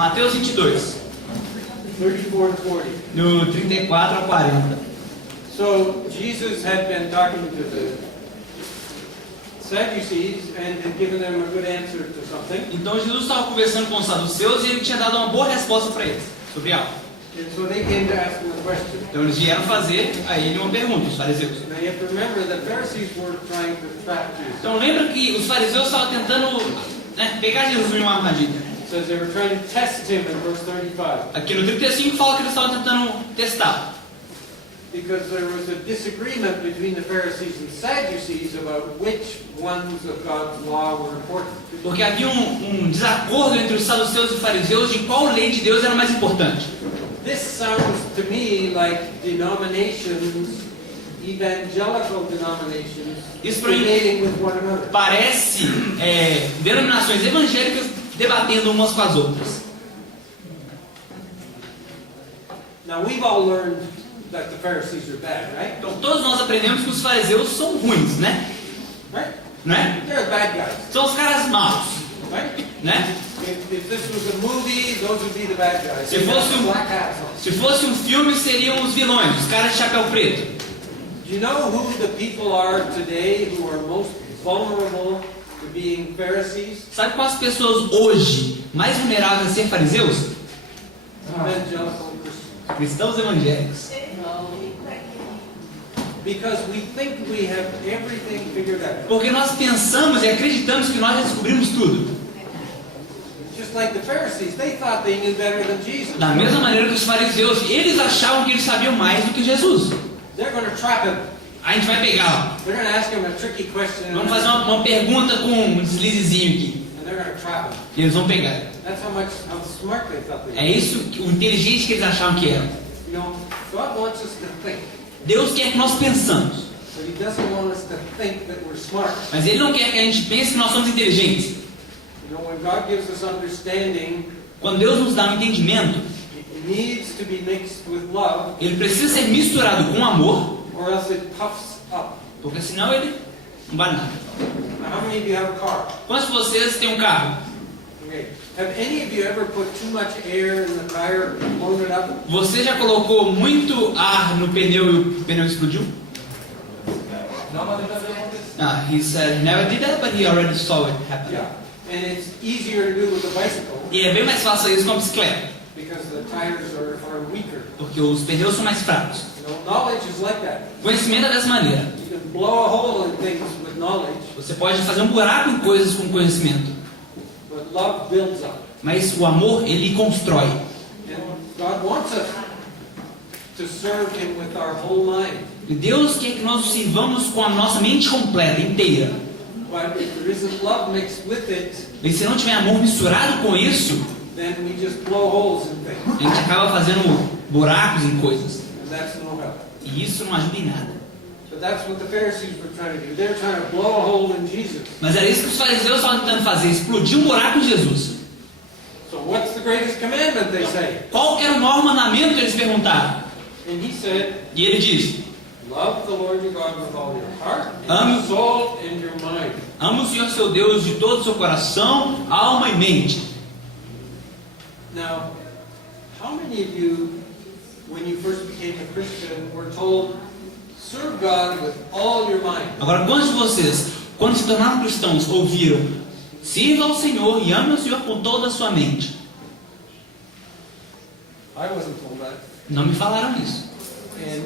Mateus 22, 34 to 40. no 34 a 40. So Jesus had been talking to the Sadducees and had given them a good answer to something. Então Jesus estava conversando com os saduceus e ele tinha dado uma boa resposta para eles sobre algo. And so they came to ask him a question. Então eles vieram fazer a ele uma pergunta, os fariseus. Now you have to remember that Pharisees were trying to trap Jesus. Então lembra que os fariseus estavam tentando pegar Jesus em uma armadilha. It says they were trying to test him in verse 35. Aqui no 35 fala que eles estavam tentando testar. Because there was a disagreement between the Pharisees and Sadducees about which ones of God's law were important. Porque havia um desacordo entre os saduceus e fariseus de qual lei de Deus era mais importante. This sounds to me like denominations, evangelical denominations, Isso para mim debating with one another. parece denominações evangélicas debatendo umas com as outras. Now we've all learned that the Pharisees are bad, right? Então todos nós aprendemos que os fariseus são ruins, né? Right? Não é? They're the bad guys, São os caras maus, right? né? If this was a movie, those would be the bad guys. Se They'd have fosse black hats on. Se fosse um filme, seriam os vilões, os caras de chapéu preto. Do you know who the people are today who are most vulnerable to being Pharisees? Sabe quais pessoas hoje mais vulneráveis a ser fariseus? Evangelical Christians. Cristãos evangélicos. Because we think we have everything figured out. Porque nós pensamos e acreditamos que nós já descobrimos tudo. Just like the Pharisees, they thought they knew better than Jesus. Da mesma maneira que os fariseus, eles achavam que eles sabiam mais do que Jesus. They're going to trap him. A gente vai pegá-lo. They're going to ask him a tricky question. Vamos fazer uma pergunta com um deslizezinho aqui. And they're going to trap him. E eles vão pegar. That's how smart they thought they were. É isso, o inteligente que eles achavam que eram. You know, God wants us to think, Deus quer que nós pensamos, but He doesn't want us to think that we're smart. mas Ele não quer que a gente pense que nós somos inteligentes. You know, when God gives us understanding, Quando Deus nos dá um entendimento, it needs to be mixed with love, ele precisa ser misturado com amor, or else it puffs up. porque senão ele não vale nada. Now, how many of you have a car? Quantos de vocês têm um carro? Okay. Have any of you ever put too much air in the tire and blown it up? Você já colocou muito ar no pneu e o pneu explodiu? He said he never did that, but he already saw it happen. Yeah. And it's easier to do with a bicycle E é bem mais fácil isso com a bicicleta, because the tires are weaker. porque os pneus são mais fracos. You know, knowledge is like that. Conhecimento é dessa maneira. You can blow a hole in things with knowledge, Você pode fazer um buraco em coisas com conhecimento, but love builds up. mas o amor, ele constrói. And God wants us to serve Him with our whole mind. E Deus quer que nós o sirvamos com a nossa mente completa, inteira. But if there isn't love mixed with it, E se não tiver amor misturado com isso, then we just blow holes in a things. gente acaba fazendo buracos em coisas. And that's no help. E isso não ajuda em nada. But that's what the Pharisees were trying to do. They're trying to blow a hole in Jesus. Mas era isso que os fariseus estavam tentando fazer, explodir um buraco em Jesus. So what's the greatest commandment, they say? Qual que era o maior mandamento que eles perguntaram? And He said, E ele diz: love the Lord your God with all your heart, and Ame- your soul, and your mind. ama o Senhor seu Deus de todo o seu coração, alma e mente. Now, how many of you, when you first became a Christian, were told, serve God with all your mind? Agora, quantos de vocês, quando se tornaram cristãos, ouviram: sirva ao Senhor e ame o Senhor com toda a sua mente? I wasn't told that. Não me falaram isso. And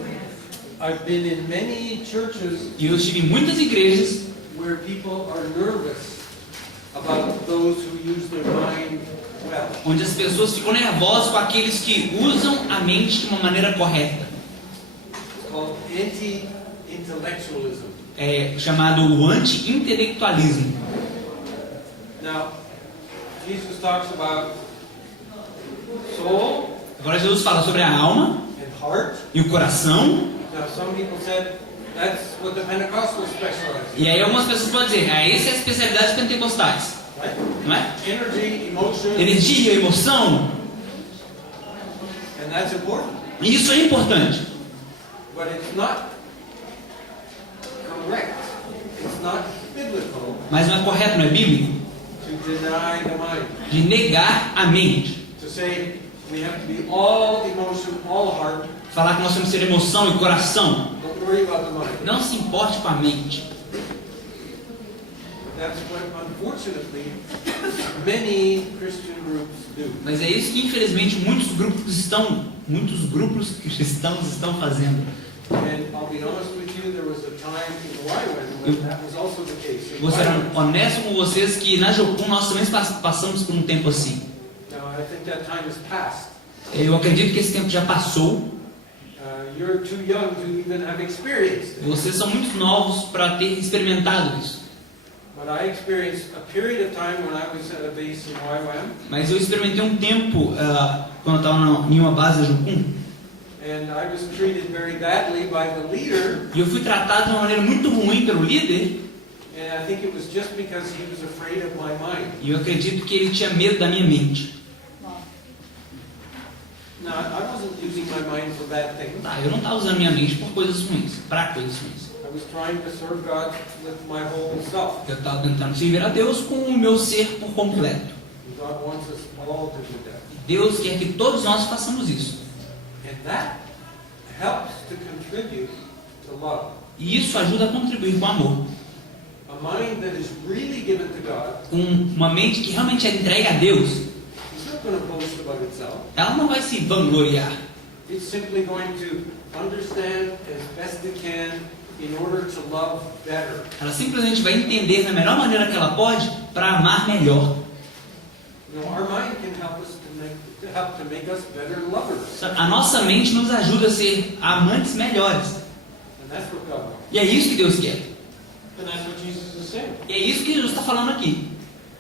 I've been in many churches E eu estive em muitas igrejas where people are nervous about those who use their mind well. onde as pessoas ficam nervosas com aqueles que usam a mente de uma maneira correta. It's called anti-intellectualism. É chamado o anti-intelectualismo. Now, Jesus talks about soul Agora Jesus fala sobre a alma and heart. e o coração. Now, some people said that's what the Pentecostals specialize in, E aí algumas pessoas podem dizer: essa é a especialidade dos pentecostais, right? não é? Energy, emotion, Energia, emoção. and that's important. E isso é importante. But it's not correct. It's not biblical Mas não é correto, não é bíblico, to deny the mind, de negar a mente, to say we have to be all emotion, all heart. Falar que nós temos que ser emoção e coração. Don't worry about the mind. Não se importe com a mente. That's what, unfortunately, many Christian groups do. Mas é isso que infelizmente muitos grupos cristãos estão fazendo. And I'll be honest with you, there was a time in YWAM when that was also the case. Vou ser honesto com vocês que na Jocum nós também passamos por um tempo assim. Now, I think that time has passed. Eu acredito que esse tempo já passou. You're too young to even have experienced it. Vocês são muito novos para ter experimentado isso. But I experienced a period of time when I was at a base in YWAM. Mas eu experimentei um tempo quando eu estava em uma base da Jocum. And I was treated very badly by the leader. E eu fui tratado de uma maneira muito ruim pelo líder. And I think it was just because he was afraid of my mind. E eu acredito que ele tinha medo da minha mente. Now, I wasn't using my mind for bad things. Eu não estava usando minha mente por coisas ruins, para coisas ruins. I was trying to serve God with my whole self. Eu estava tentando servir a Deus com o meu ser por completo. And God wants us all to do that. Deus quer que todos nós façamos isso. And that helps to contribute to love. E isso ajuda a contribuir com o amor. A mind that is really given to God. Uma mente que realmente é entregue a Deus. It's not going to boast about itself. Ela não vai se vangloriar. It's simply going to understand as best it can in order to love better. Ela simplesmente vai entender da melhor maneira que ela pode para amar melhor. You know, our mind can help us to make us better lovers. A nossa mente nos ajuda a ser amantes melhores. And that's what God wants. E é isso que Deus quer. And that's what Jesus is saying. E é isso que Jesus está falando aqui.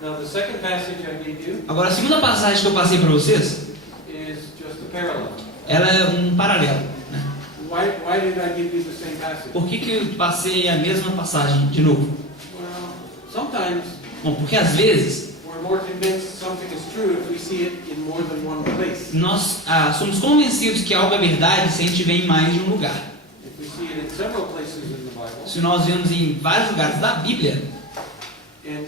Now, the second passage I gave you Agora, a segunda passagem que eu passei para vocês, is just a parallel. ela é um paralelo. Né? Why did I give you the same passage? Por que eu passei a mesma passagem de novo? Well, sometimes Bom, porque às vezes we're more convinced something is true if we see it in more than one place. nós somos convencidos que algo é verdade se a gente vê em mais de um lugar. If we see it in several places in the Bible. Se nós vemos em vários lugares da Bíblia. And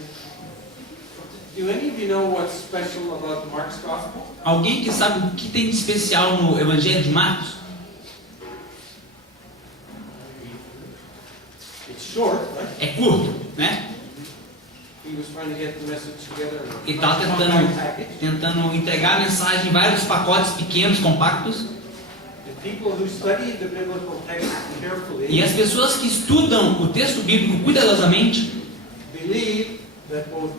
do any of you know what's special about Mark's Gospel? Alguém que sabe o que tem de especial no Evangelho de Marcos? It's short, right? É curto, né? He was trying to get the message together. Ele estava tentando entregar a mensagem em vários pacotes pequenos, compactos. And people who study the biblical text carefully E as pessoas que estudam o texto bíblico cuidadosamente believe that both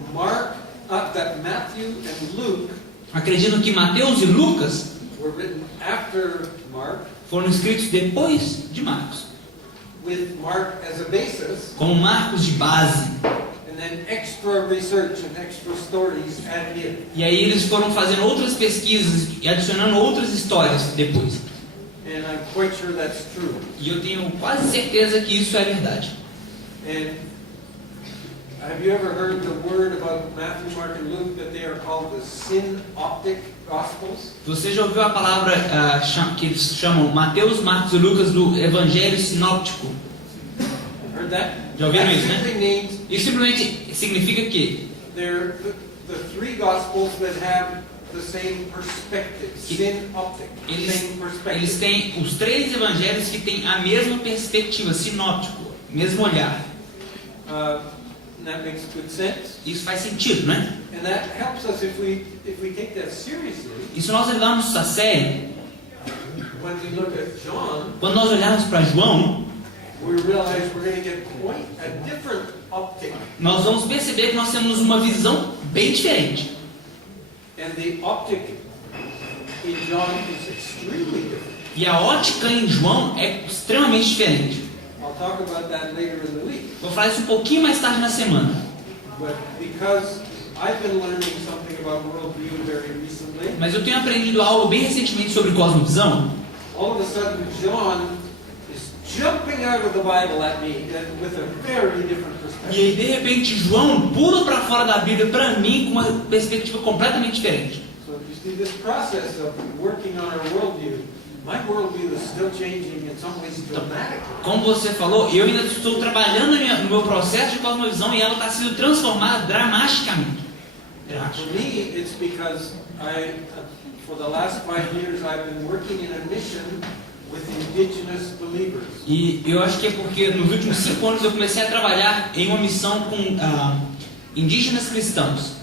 that Matthew and Luke acreditam que Mateus e Lucas were written after Mark, foram escritos depois de Marcos, with Mark as a basis, como Marcos de base. and then extra research and extra stories added in. E aí eles foram fazendo outras pesquisas e adicionando outras histórias depois. And I'm quite sure that's true. E eu tenho quase certeza que isso é verdade. And have you ever heard the word about Matthew, Mark, and Luke that they are called the synoptic gospels? Você já ouviu a palavra que eles chamam Mateus, Marcos e Lucas do Evangelho Sinóptico? Heard that? Já ouviram isso, That né? simply means Isso simplesmente significa que they're the three gospels that have the same perspective. Synoptic. Same perspective. eles têm os três evangelhos que têm a mesma perspectiva, sinóptico, mesmo olhar. That makes good sense. Isso faz sentido, né? And that helps us if we take that seriously. E se nós levarmos isso a sério, When we look at John, quando nós olharmos para João, we realize we're going to get quite a different optic. nós vamos perceber que nós temos uma visão bem diferente. And the optic in John is extremely different. E a ótica em João é extremamente diferente. I'll talk about that later in the week. Vou falar isso um pouquinho mais tarde na semana. But because I've been learning something about worldview very recently, Mas eu tenho aprendido algo bem recentemente sobre cosmovisão. all of a sudden John is jumping out of the Bible at me with a very different E aí, perspective. de repente, João pula para fora da Bíblia para mim com uma perspectiva completamente diferente. So if you see this process of working on our worldview, my worldview is still changing in some ways dramatically. Como você falou, eu ainda estou trabalhando no meu processo de cosmovisão e ela está sendo transformada dramaticamente. And for me, it's because for the last 5 years I've been working in a mission with indigenous believers. E eu acho que é porque nos últimos 5 anos eu comecei a trabalhar em uma missão com indígenas cristãos,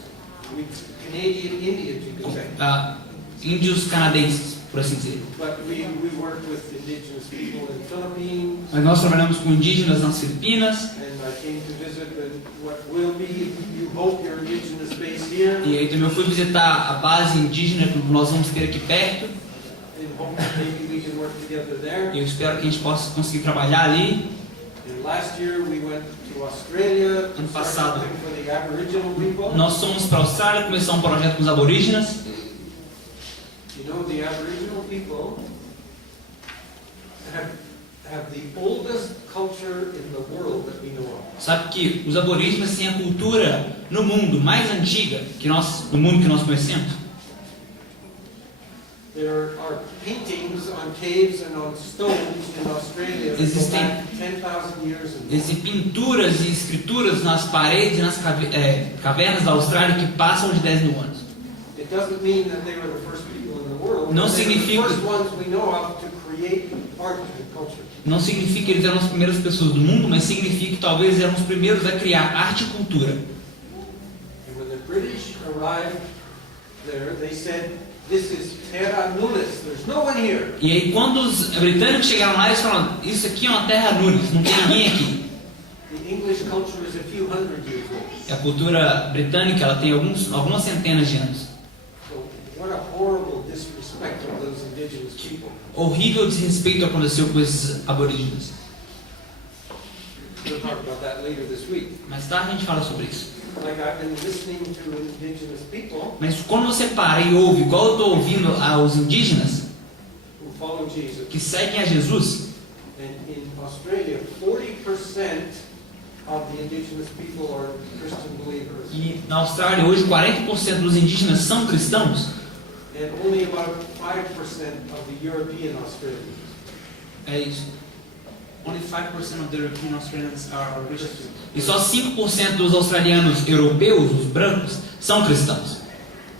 With Canadian Indians, you could say. índios canadenses, por assim dizer. But we work with indigenous people in the Philippines. Mas nós trabalhamos com indígenas nas Filipinas. And I came to visit what will be, you hope, your indigenous base here. E aí também eu fui visitar a base indígena que nós vamos ter aqui perto. And hope that maybe we can work together there. E eu espero que a gente possa conseguir trabalhar ali. And last year we went to Australia to Ano start passado something for the Aboriginal people. nós fomos para a Austrália começar um projeto com os aborígenas. You know, the Aboriginal people have the oldest culture in the world that we know of. Sabe que os aborígenas têm a cultura no mundo mais antiga no mundo que nós conhecemos. There are paintings on caves and on stones in Australia that go back 10,000 years. Existem pinturas e escrituras nas paredes e nas cavernas da Austrália que passam de 10 mil anos. It doesn't mean that they were the first people in the world. Não They were significa- the first ones we know of to create art and culture. Não significa que eles eram as primeiras pessoas do mundo, mas significa que talvez eram os primeiros a criar arte e cultura. And when the British arrived there, they said, "This is terra nullius. There's no one here." E aí quando os britânicos chegaram lá, eles falaram, isso aqui é uma terra nullis, não tem ninguém aqui. The English culture is a few hundred years old. A cultura britânica ela tem algumas centenas de anos. So what a horrible disrespect of those indigenous people. Horrível desrespeito aconteceu com esses aborígenes. We'll talk about that later this week. Mais tarde a gente fala sobre isso. Like I've been listening to indigenous people Mas quando você para e ouve, igual eu estou ouvindo aos indígenas who follow Jesus. que seguem a Jesus, And in Australia, 40% of the indigenous people are Christian believers. e na Austrália hoje 40% dos indígenas são cristãos, And only about 5% of the European Australians. é isso. Only 5% of the European Australians are Christians. E só 5% dos australianos europeus, os brancos, são cristãos.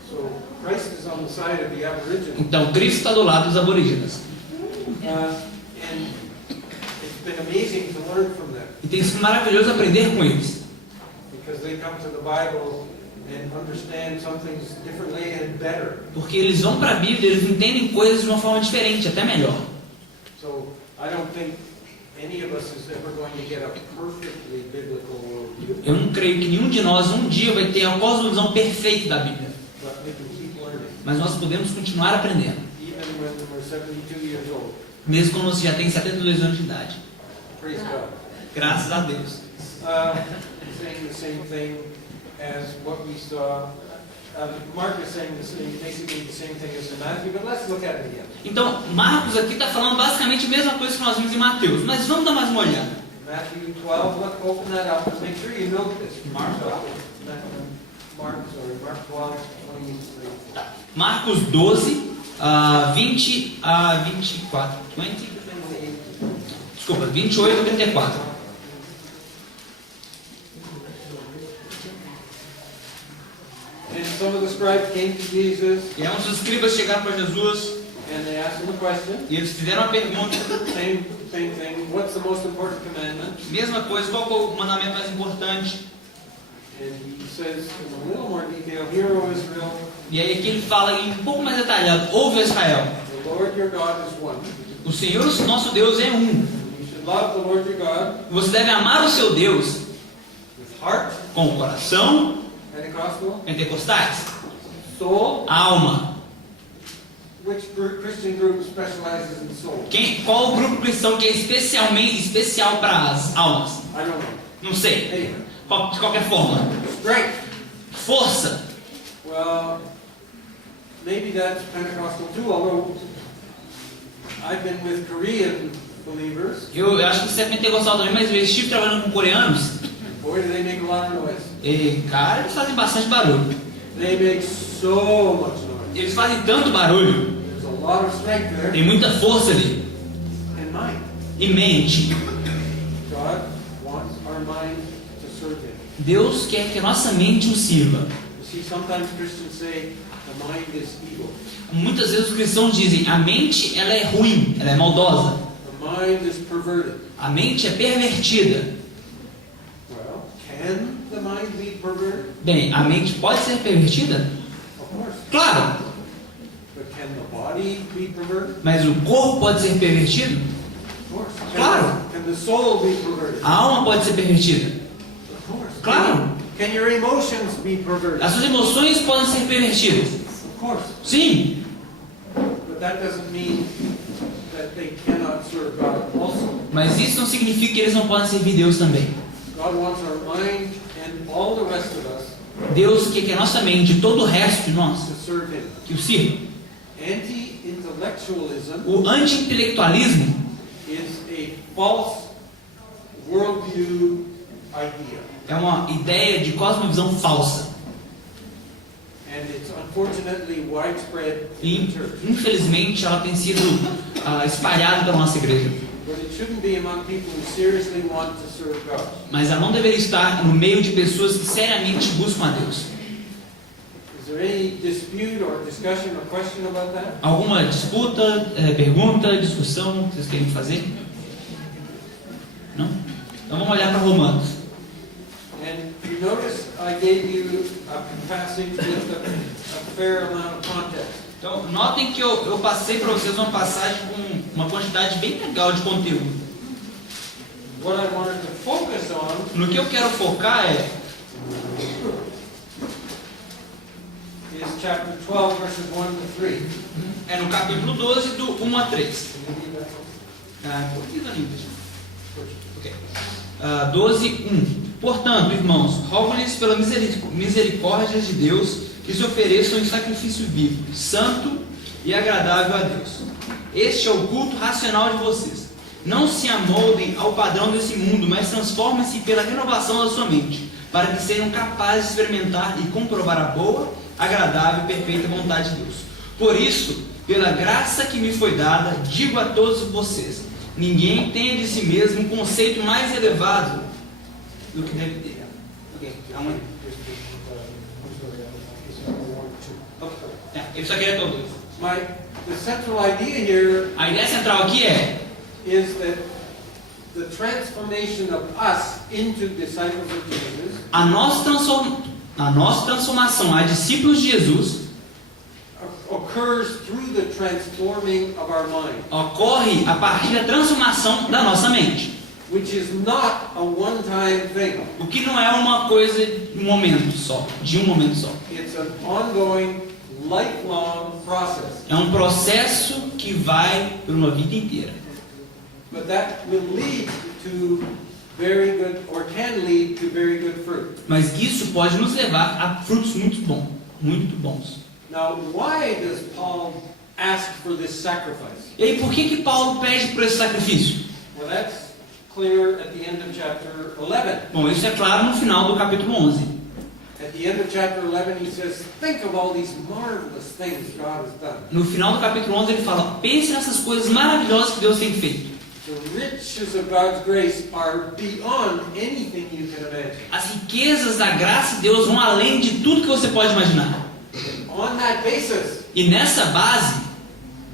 So Christ is on the side of the Aboriginals. Então Cristo está do lado dos aborígenes. And it's been amazing to learn from them. E tem sido maravilhoso aprender com eles. Because they come to the Bible and understand some things differently and better. Porque eles vão para a Bíblia, eles entendem coisas de uma forma diferente, até melhor. So I don't think any of us is ever going to get a perfectly biblical worldview. Eu não creio que nenhum de nós um dia vai ter a cosmovisão perfeita da Bíblia. But we can keep learning. Mas nós podemos continuar aprendendo. Even when we're 72 years old. Mesmo quando você já tem 72 anos de idade. Praise God. Graças a Deus. Saying the same thing as what we saw. Mark is saying basically the same thing as in Matthew, but let's look at it again. Então, Marcos aqui está falando basicamente a mesma coisa que nós vimos em Mateus. Mas vamos dar mais uma olhada. Matthew 12, let's open that up and make sure you know this. Mark 12, 23. Marcos 12, 20 a 24. 20? Desculpa, 28 a 34. And some of the scribes came to Jesus E aí uns escribas chegaram para Jesus and they asked him a question. e eles fizeram uma pergunta. Same thing. What's the most important commandment? Mesma coisa, qual que é o mandamento mais importante? And he says in a little more detail, "Hear, O Israel, E aí aqui ele fala em um pouco mais detalhado. Ouve, Israel, the Lord your God is one. o Senhor, o nosso Deus, é um. You should love the Lord your God Você deve amar o seu Deus with heart, com o coração, Pentecostal, pentecostais, soul." alma. Which Christian group specializes in soul? Qual o grupo cristão que é especial para as almas? I don't know. Não sei. Anyway, De qualquer forma. strength. Força. Well, maybe that's Pentecostal too, although I've been with Korean believers. Eu acho que isso é pentecostal também, mas eu estive trabalhando com coreanos. Boy, do they make a lot of noise. E, cara, eles fazem bastante barulho. They make so much noise. Eles fazem tanto barulho. There's a lot of strength there. Tem muita força ali. And mind. E mente. God wants our mind to serve Him. Deus quer que a nossa mente o sirva. You see, sometimes Christians say, The mind is evil. Muitas vezes os cristãos dizem, a mente ela é ruim, ela é maldosa. The mind is perverted. A mente é pervertida. Well, can the mind be perverted? Bem, a mente pode ser pervertida? Of course. Claro. But can the body be perverted? Mas o corpo pode ser pervertido? Of course. Claro. Can the soul be perverted? A alma pode ser pervertida? Of course. Claro. Can your emotions be perverted? As suas emoções podem ser pervertidas? Of course. Sim. But that doesn't mean that they cannot serve God also. Mas isso não significa que eles não podem servir Deus também. God wants our mind and all the rest of us Deus quer que a nossa mente e todo o resto de nós to serve Him. que o sirva. Anti-intellectualism O anti-intelectualismo is a false worldview idea. é uma ideia de cosmovisão falsa. And it's unfortunately widespread E, in the church. infelizmente, ela tem sido espalhada pela nossa igreja. But it shouldn't be among people who seriously want to serve God. Mas ela não deveria estar no meio de pessoas que seriamente buscam a Deus. Is there any dispute or discussion or question about that? Alguma disputa, pergunta, discussão que vocês querem fazer? Não? Então vamos olhar para Romanos. And you notice I gave you a passage with a fair amount of context. Então, notem que eu passei para vocês uma passagem com uma quantidade bem legal de conteúdo. What I wanted to focus on No que eu quero focar is chapter 12, verses 1 to 3. é no capítulo 12, do 1 a 3. Ok. 12, 1. Portanto, irmãos, rogo-lhes pela misericórdia de Deus que se ofereçam em sacrifício vivo, santo e agradável a Deus. Este é o culto racional de vocês. Não se amoldem ao padrão desse mundo, mas transformem-se pela renovação da sua mente, para que sejam capazes de experimentar e comprovar a boa, agradável e perfeita vontade de Deus. Por isso, pela graça que me foi dada, digo a todos vocês: ninguém tenha de si mesmo um conceito mais elevado do que deve ter. Ok, calma aí. Eu só queria todos. The central idea here A ideia central aqui is that the transformation of us into disciples of Jesus a nossa transformação a discípulos de Jesus occurs through the transforming of our mind, ocorre a partir da transformação da nossa mente. which is not a one-time thing. O que não é uma coisa de um momento só, It's an ongoing, lifelong process. É um processo que vai por uma vida inteira. But that will lead to very good, or can lead to very good fruit. Mas isso pode nos levar a frutos muito bons. Now, why does Paul ask for this sacrifice? E aí, por que Paulo pede por esse sacrifício? Well, that's clear at the end of chapter 11. Bom, isso é claro no final do capítulo 11. At the end of chapter 11, he says, think of all these marvelous things God has done. No final do capítulo 11 ele fala: pense nessas coisas maravilhosas que Deus tem feito. The riches of God's grace are beyond anything you can imagine. As riquezas da graça de Deus vão além de tudo que você pode imaginar. On that basis, E nessa base,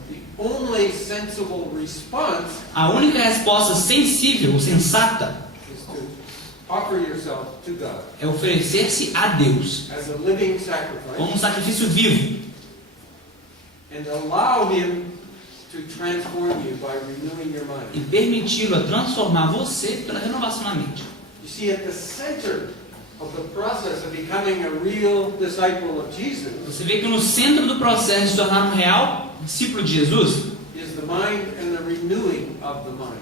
the only sensible response a única resposta sensível, sensata, is to offer yourself to God é oferecer-se a Deus as a living sacrifice como um sacrifício vivo and allow Him to transform you by renewing your e mind. permiti-lo a transformar você pela renovação da mente. You see, at the center of the process of becoming a real disciple of Jesus Você vê que no centro do processo de se tornar um real discípulo de Jesus is the mind and the renewing of the mind.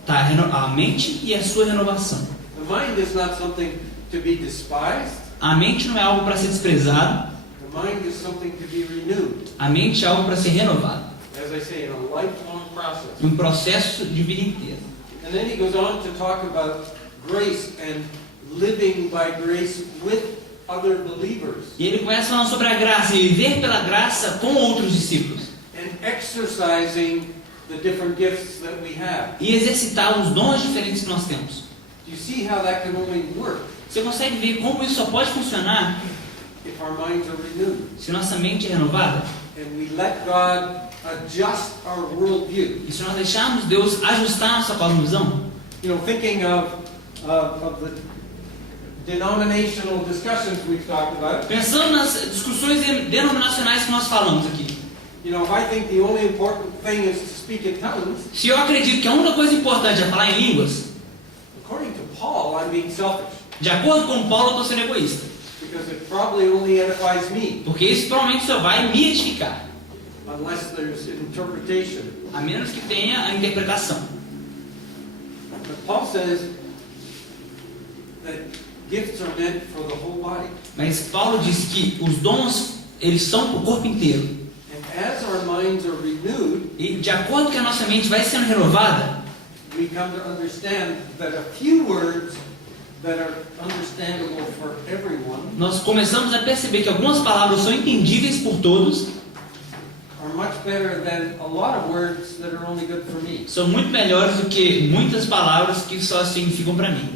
está a mente e a sua renovação. The mind is not something to be despised. A mente não é algo para ser desprezado, The mind is something to be renewed. a mente é algo para ser renovado. As I say, in a lifelong process. Um processo de vida inteira. And then he goes on to talk about grace and living by grace with other believers. E ele começa falando sobre a graça e viver pela graça com outros discípulos. And exercising the different gifts that we have. E exercitar os dons diferentes que nós temos. Do you see how that can only work Você consegue ver como isso só pode funcionar if our minds are renewed se nossa mente é renovada, and we let God adjust our worldview. e se nós deixarmos Deus ajustar a nossa cosmovisão, Thinking of the denominational discussions we've talked about. pensando nas discussões denominacionais que nós falamos aqui. If I think the only important thing is to speak in tongues, Se eu acredito que a única coisa importante é falar em línguas, according to Paul, I'm being selfish de acordo com Paulo, eu estou sendo egoísta. because it probably only edifies me, Porque isso provavelmente só vai me edificar, unless there's interpretation. a menos que tenha a interpretação. But Paul says that gifts are meant for the whole body. Mas Paulo diz que os dons, eles são para o corpo inteiro. And as our minds are renewed, E de acordo com que a nossa mente vai sendo renovada, we come to understand that a few words that are understandable for everyone nós começamos a perceber que algumas palavras são entendíveis por todos, are much better than a lot of words that are only good for me. são muito melhores do que muitas palavras que só significam para mim.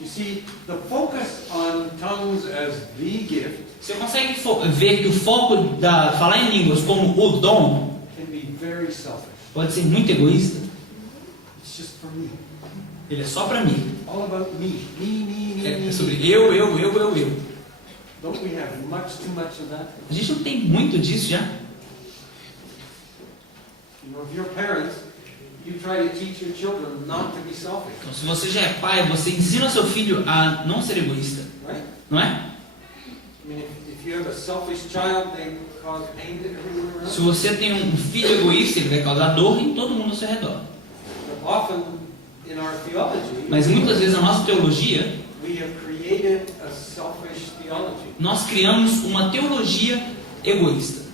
You see, the focus on tongues as the gift Você consegue ver que o foco da falar em línguas como o dom can be very selfish. pode ser muito egoísta. It's just for me. Ele é só para mim. All about me. Me. É sobre eu. Don't we have too much of that? A gente não tem muito disso já. If you're parents, you try to teach your children not to be selfish, Então, se você já é pai, você ensina seu filho a não ser egoísta, right? não é? If you have a selfish child, they cause pain to everyone around. Se você tem um filho egoísta, ele vai causar dor em todo mundo ao seu redor. But often in our theology, Mas muitas vezes na nossa teologia, we have created a selfish theology. nós criamos uma teologia egoísta.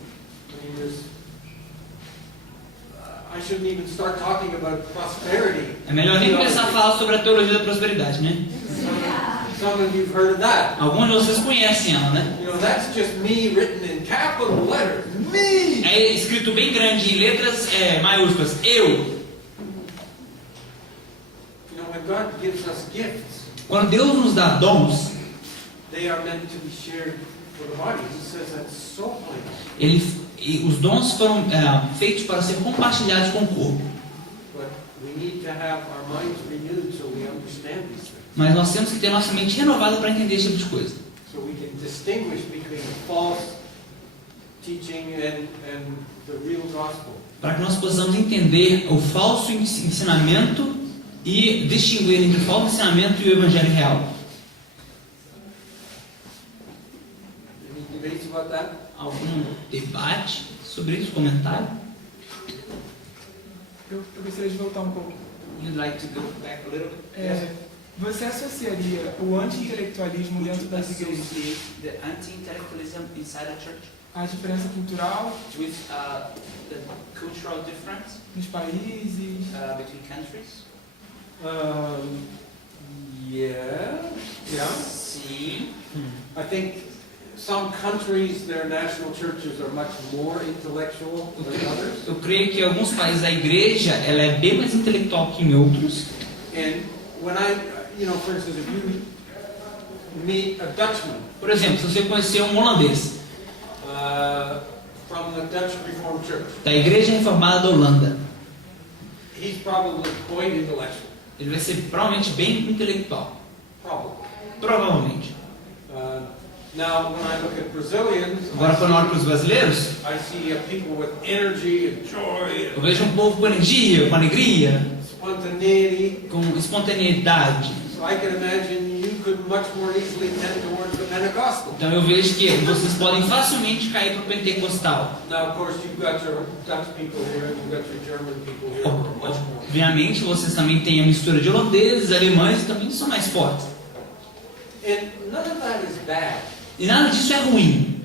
I shouldn't even start talking about prosperity. É melhor nem começar a falar sobre a teologia da prosperidade, né? Some of you've heard of that. Alguns de vocês conhecem ela, né? That's just me written in capital letters. Me! É escrito bem grande, em letras maiúsculas. Eu. When God gives us gifts, Quando Deus nos dá dons, they are meant to be shared for the body. He says that's so plain. os dons foram feitos para ser compartilhados com o corpo. But we need to have our minds renewed so we understand these things. Mas nós temos que ter nossa mente renovada para entender esse tipo de coisa. So we can distinguish between false teaching and the real gospel. Para que nós possamos entender o falso ensinamento e distinguir entre o falso ensinamento e o evangelho real. Any debates about that? Algum debate sobre isso? Comentário? Eu gostaria de voltar um pouco. You'd like to go back a little bit? Você associaria o anti-intelectualismo dentro das igrejas The anti-intellectualism inside a church à diferença cultural with the cultural difference nos países? between countries? Yeah. Sim. I think some countries, their national churches are much more intellectual than others. Eu creio que em alguns países a igreja ela é bem mais intelectual que em outros. And when for instance, if you meet a Dutchman Por exemplo, se você conhecer um holandês from the Dutch Reformed Church, da Igreja Reformada da Holanda, he's probably quite intellectual. ele vai ser provavelmente bem intelectual. Probably. Provavelmente. Now, when I look at Brazilians, Agora, quando eu olho para os brasileiros, I see people with energy and joy eu vejo um povo com energia, com alegria, and spontaneity. com espontaneidade. So I can imagine you could much more easily tend towards the Pentecostal. Então eu vejo que vocês podem facilmente cair para o pentecostal. Now, of course, you've got your Dutch people here, and you've got your German people here. who are much more. Obviamente, vocês também têm a mistura de holandeses, alemães e também são mais fortes. And none of that is bad, E nada disso é ruim,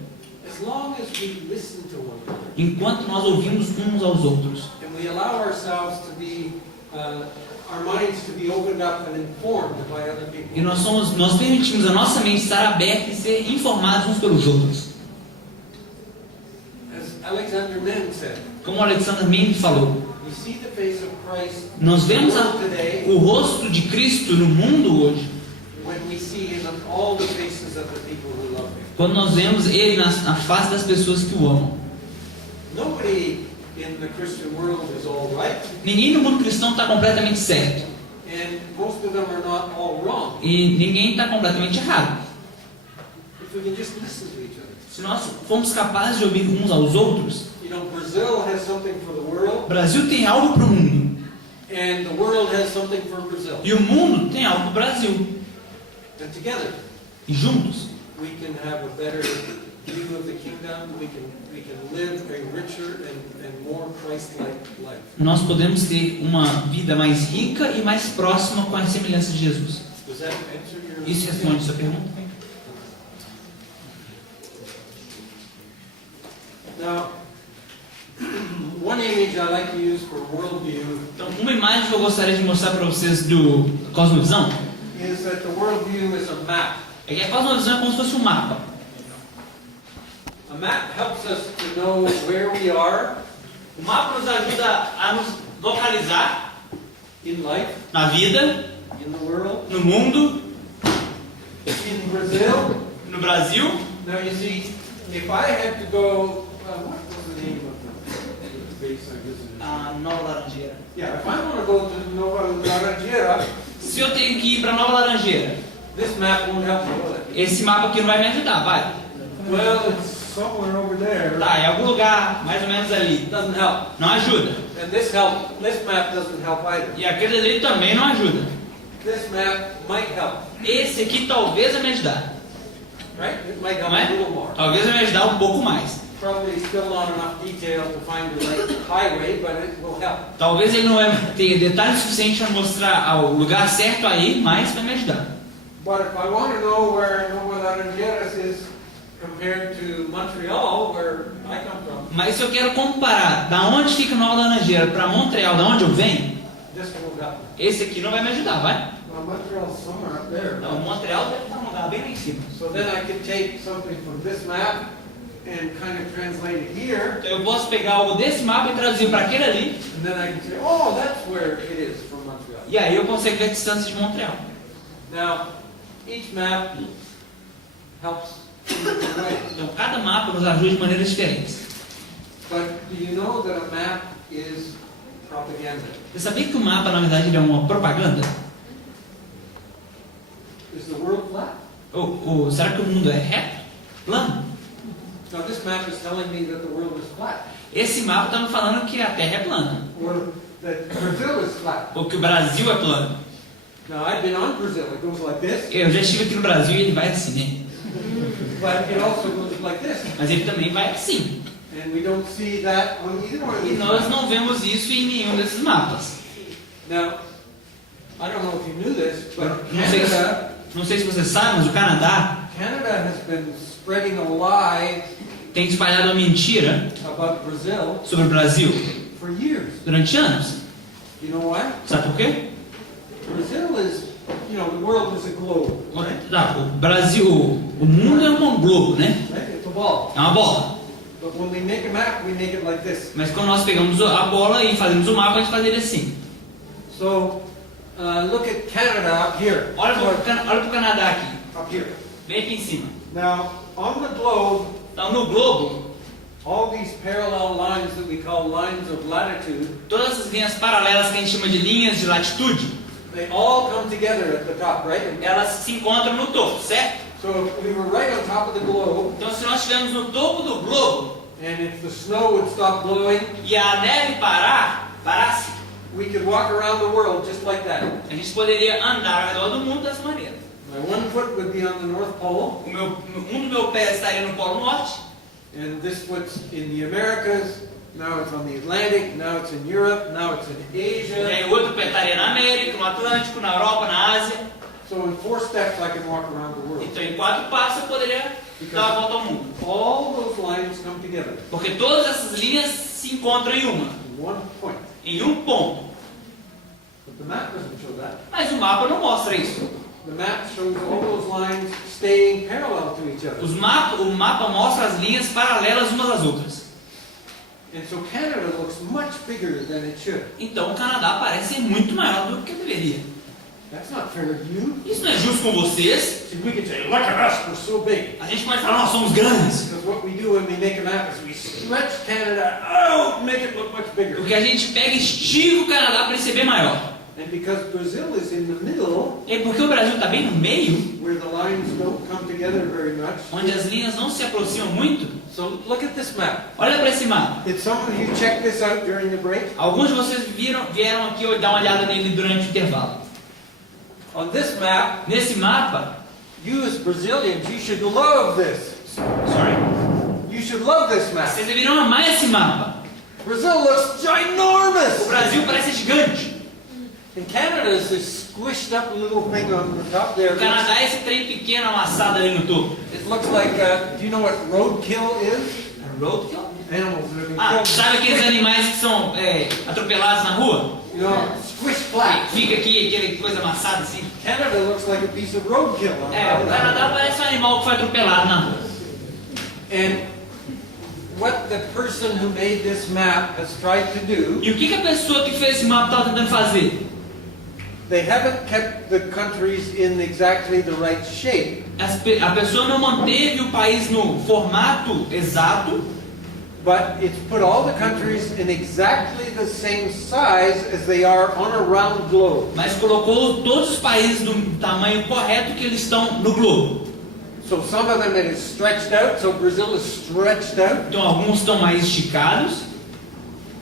as long as we listen to one another enquanto nós ouvimos uns aos outros. and we allow ourselves to be, our minds to be opened up and informed by other people. E nós permitimos a nossa mente estar aberta e ser informados uns pelos outros. As Alexander Mann said, Como o Alexander Mann falou, we see the face of Christ nós vemos today o rosto de Cristo no mundo hoje when we see see Him on all the faces of the people who love Him. Quando nós vemos Ele na face das pessoas que o amam. Nobody in the Christian world is all right, Ninguém no mundo cristão está completamente certo. and most of them are not all wrong. E ninguém está completamente errado. If we can just listen to each other. Se nós formos capazes de ouvir uns aos outros, You know, Brazil has something for the world, o Brasil tem algo para o mundo. and the world has something for Brazil. E o mundo tem algo para o Brasil. And together, E juntos, we can have a better view of the kingdom. We can live a richer and more Christ-like life. nós podemos ter uma vida mais rica e mais próxima com a semelhança de Jesus. Does that answer your? Isso responde a sua pergunta? Now, one image I like to use for worldview Então, uma imagem que eu gostaria de mostrar para vocês do Cosmovisão is that the worldview is a map. é que a Cosmovisão é como se fosse um mapa. A map helps us to know where we are O mapa nos ajuda a nos localizar in life, na vida, in the world, no mundo, in Brazil. no Brasil. Now you see, if I had to go, what was the name of the base I visited? A Nova Laranjeira. Yeah, if I want to go to Nova Laranjeira, Se eu tenho que ir para Nova Laranjeira, this map won't help me, will it? esse mapa aqui não vai me ajudar, vai? Well, it's somewhere over there. Tá, em algum lugar, mais ou menos ali. It doesn't help. Não ajuda. And this map doesn't help either. E aquele ali também não ajuda. This map might help, Esse aqui talvez vai me ajudar. right? It might help Não a é? little more. Talvez vai me ajudar um pouco mais. Probably still not enough detail to find the right highway, but it will help. Talvez ele não vai ter detalhes suficientes para mostrar o lugar certo aí, mas vai me ajudar. But if I want to know where Nova Laranjeiras is compared to Montreal, where I come from, Mas se eu quero comparar da onde fica Nova Laranjeira para Montreal, da onde eu venho, this will help. esse aqui não vai me ajudar, vai? Well, Montreal's somewhere up there. Então, Montreal deve estar num lugar bem lá em cima. So then I could take something from this map and kind of translate it here, Então eu posso pegar algo desse mapa e traduzir para aquele ali, and then I can say, oh, that's where it is from Montreal. e aí eu consigo ver a distância de Montreal. Now, each map helps in different ways. Então cada mapa nos ajuda de maneiras diferentes. But do you know that a map is propaganda? Você sabia que o mapa, na verdade, ele é uma propaganda? Is the world flat? Será que o mundo é reto? Plano? Now, this map is telling me that the world is flat, Esse mapa está me falando que a Terra é plana, or that Brazil is flat. ou que o Brasil é plano. Now, I've been on Brazil. It goes like this, Eu já estive aqui no Brasil e ele vai assim, né? but it also goes like this. Mas ele também vai assim. And we don't see that on either one of E these nós maps. não vemos isso em nenhum desses mapas. Now, I don't know if you knew this, but Não sei se você sabe, mas o Canadá Canada has been spreading a lie tem espalhado uma mentira about Brazil sobre o Brasil for years. durante anos. You know why? Sabe por quê? Brazil is, you know, the world is a globe, right? O Brasil, o mundo é um globo, né? Right? It's a ball. É uma bola. But when we make a map, we make it like this. Mas quando nós pegamos a bola e fazemos o mapa, a gente faz ele assim. So, look at Canada up here. Olha pro Canadá aqui, Up here. bem aqui em cima. Now, on the globe, Então no globo, all these parallel lines that we call lines of latitude, todas essas linhas paralelas que a gente chama de linhas de latitude, they all come together at the top, right? elas se encontram no topo, certo? So if we were right on top of the globe, Então se nós estivermos no topo do globo and if the snow would stop blowing, e a neve parasse, we could walk around the world just like that. a gente poderia andar ao redor do mundo dessa maneira. My one foot would be on the North Pole, Um do meu pé estaria no Polo Norte, and this foot's in the Americas, now it's on the Atlantic, now it's in Europe, now it's in e Asia. aí o outro pé estaria na América, no Atlântico, na Europa, na Ásia. So in 4 steps I can walk around the world. Então em 4 passos eu poderia dar a volta ao mundo. All those lines come together Porque todas essas linhas se encontram em uma, in one point. em um ponto. But the map doesn't show that. Mas o mapa não mostra isso. The map shows all those lines staying parallel to each other. O mapa mostra as linhas paralelas umas às outras. And so Canada looks much bigger than it should. Então o Canadá parece ser muito maior do que deveria. That's not fair to you. Isso não é justo com vocês. See, we can say, look at us, we're so big. A gente pode falar, nós somos grandes. Because what we do when we make a map is we stretch Canada out, make it look much bigger. Porque a gente pega e estica o Canadá para ele ser bem maior. And because Brazil is in the middle, E porque o Brasil está bem no meio, where the lines don't come together very much. onde as linhas não se aproximam muito, So look at this map. olha para esse mapa. Did some of you check this out during the break? Alguns de vocês vieram aqui dar uma olhada nele durante o intervalo. On this map, Nesse mapa, you as Brazilians, you should love this. sorry, You should love this map. vocês deveriam amar esse mapa. Brazil looks O ginormous. Brasil parece gigante. And Canada is this squished up little thing on the top there. O Canadá é esse trem pequeno amassado ali no topo. It looks like, do you know what roadkill is? Roadkill? Animals that have been Ah, killed. sabe aqueles animais que são atropelados na rua? You know, squished flat. Fica aqui aquela coisa amassada assim. Canada looks like a piece of roadkill. On É, top o of that. Canadá parece um animal que foi atropelado na rua. And what the person who made this map has tried to do, E o que a pessoa que fez esse mapa estava tentando fazer? they haven't kept the countries in exactly the right shape, A pessoa não manteve o país no formato exato, but it's put all the countries in exactly the same size as they are on a round globe. mas colocou todos os países do tamanho correto que eles estão no globo. So some of them it is stretched out, so Brazil is stretched out, Então alguns estão mais esticados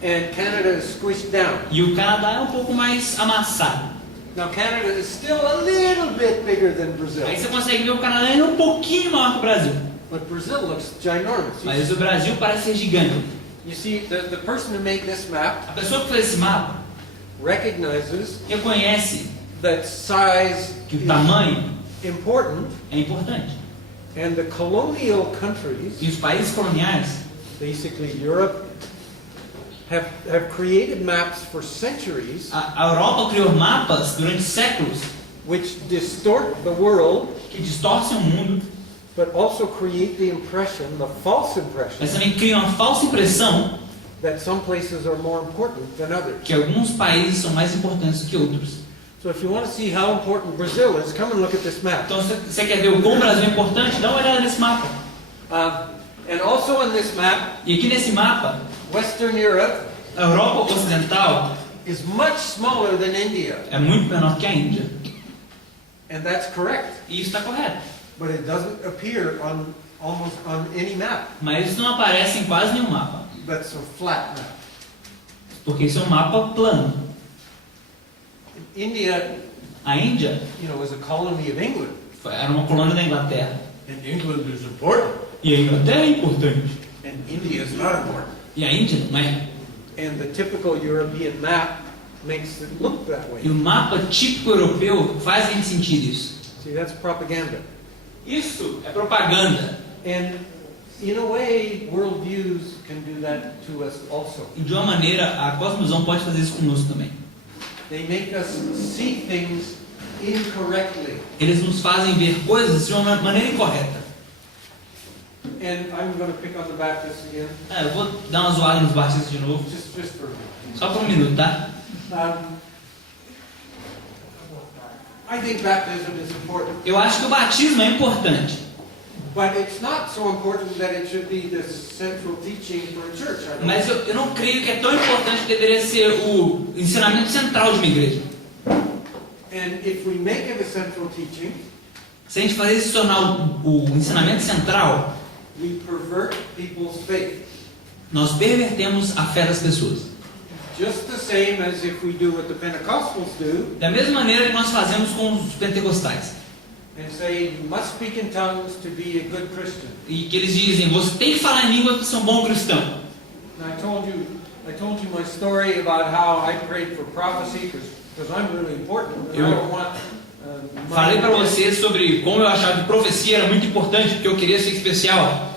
and Canada is squished down. e o Canadá é um pouco mais amassado. Now Canada is still a little bit bigger than Brazil, Aí você consegue ver o Canadá ainda um pouquinho maior que o Brasil. but Brazil looks ginormous. Mas o Brasil parece ser gigante. You see, the person who made this map A pessoa que fez esse mapa recognizes reconhece that size que o is tamanho important, é importante. and the colonial countries, E os países coloniais, basically Europe, have created maps for centuries a Europa criou mapas durante séculos which distort the world, que distorcem o mundo, but also create the impression, the false impression, mas também criam a falsa impressão that some places are more important than others. que alguns países são mais importantes do que outros. So if you want to see how important Brazil is, come and look at this map. Então, se você quer ver o quão o Brasil é importante, dá uma olhada nesse mapa. And also on this map, E aqui nesse mapa, Western Europe a Europa Ocidental is much smaller than India. é muito menor que a Índia. And that's correct. E isso está correto. But it doesn't appear on almost on any map. Mas isso não aparece em quase nenhum mapa. That's a flat map. Porque isso é um mapa plano. India, A Índia you know, was a colony of England. era uma colônia da Inglaterra. And England is important. E a Inglaterra é importante. And India is not important. E a Índia não é. And the typical European map makes it look that way. E o mapa típico europeu faz a gente sentir isso. See, that's propaganda. Isso é propaganda. And in a way, worldviews can do that to us also. E de uma maneira, a Cosmovisão pode fazer isso conosco também. They make us see things incorrectly. Eles nos fazem ver coisas de uma maneira incorreta. And I'm going to pick on the Baptists again, Eu vou dar uma zoada nos batistas de novo. just for a minute. Só por um minuto, tá? I think baptism is important, Eu acho que o batismo é importante. but it's not so important that it should be the central teaching for a church. I don't Mas eu não creio que é tão importante que deveria ser o ensinamento central de uma igreja. And if we make it a central teaching, Se a gente fazer isso se tornar o ensinamento central, we pervert people's faith. nós pervertemos a fé das pessoas. Just the same as if we do what the Pentecostals do Da mesma maneira que nós fazemos com os pentecostais. and say you must speak in tongues to be a good Christian. E que eles dizem, você tem que falar em língua para ser um bom cristão. And I told you my story about how I prayed for prophecy because I'm really important. And I don't want. Falei para vocês sobre como eu achava que profecia era muito importante, porque eu queria ser especial.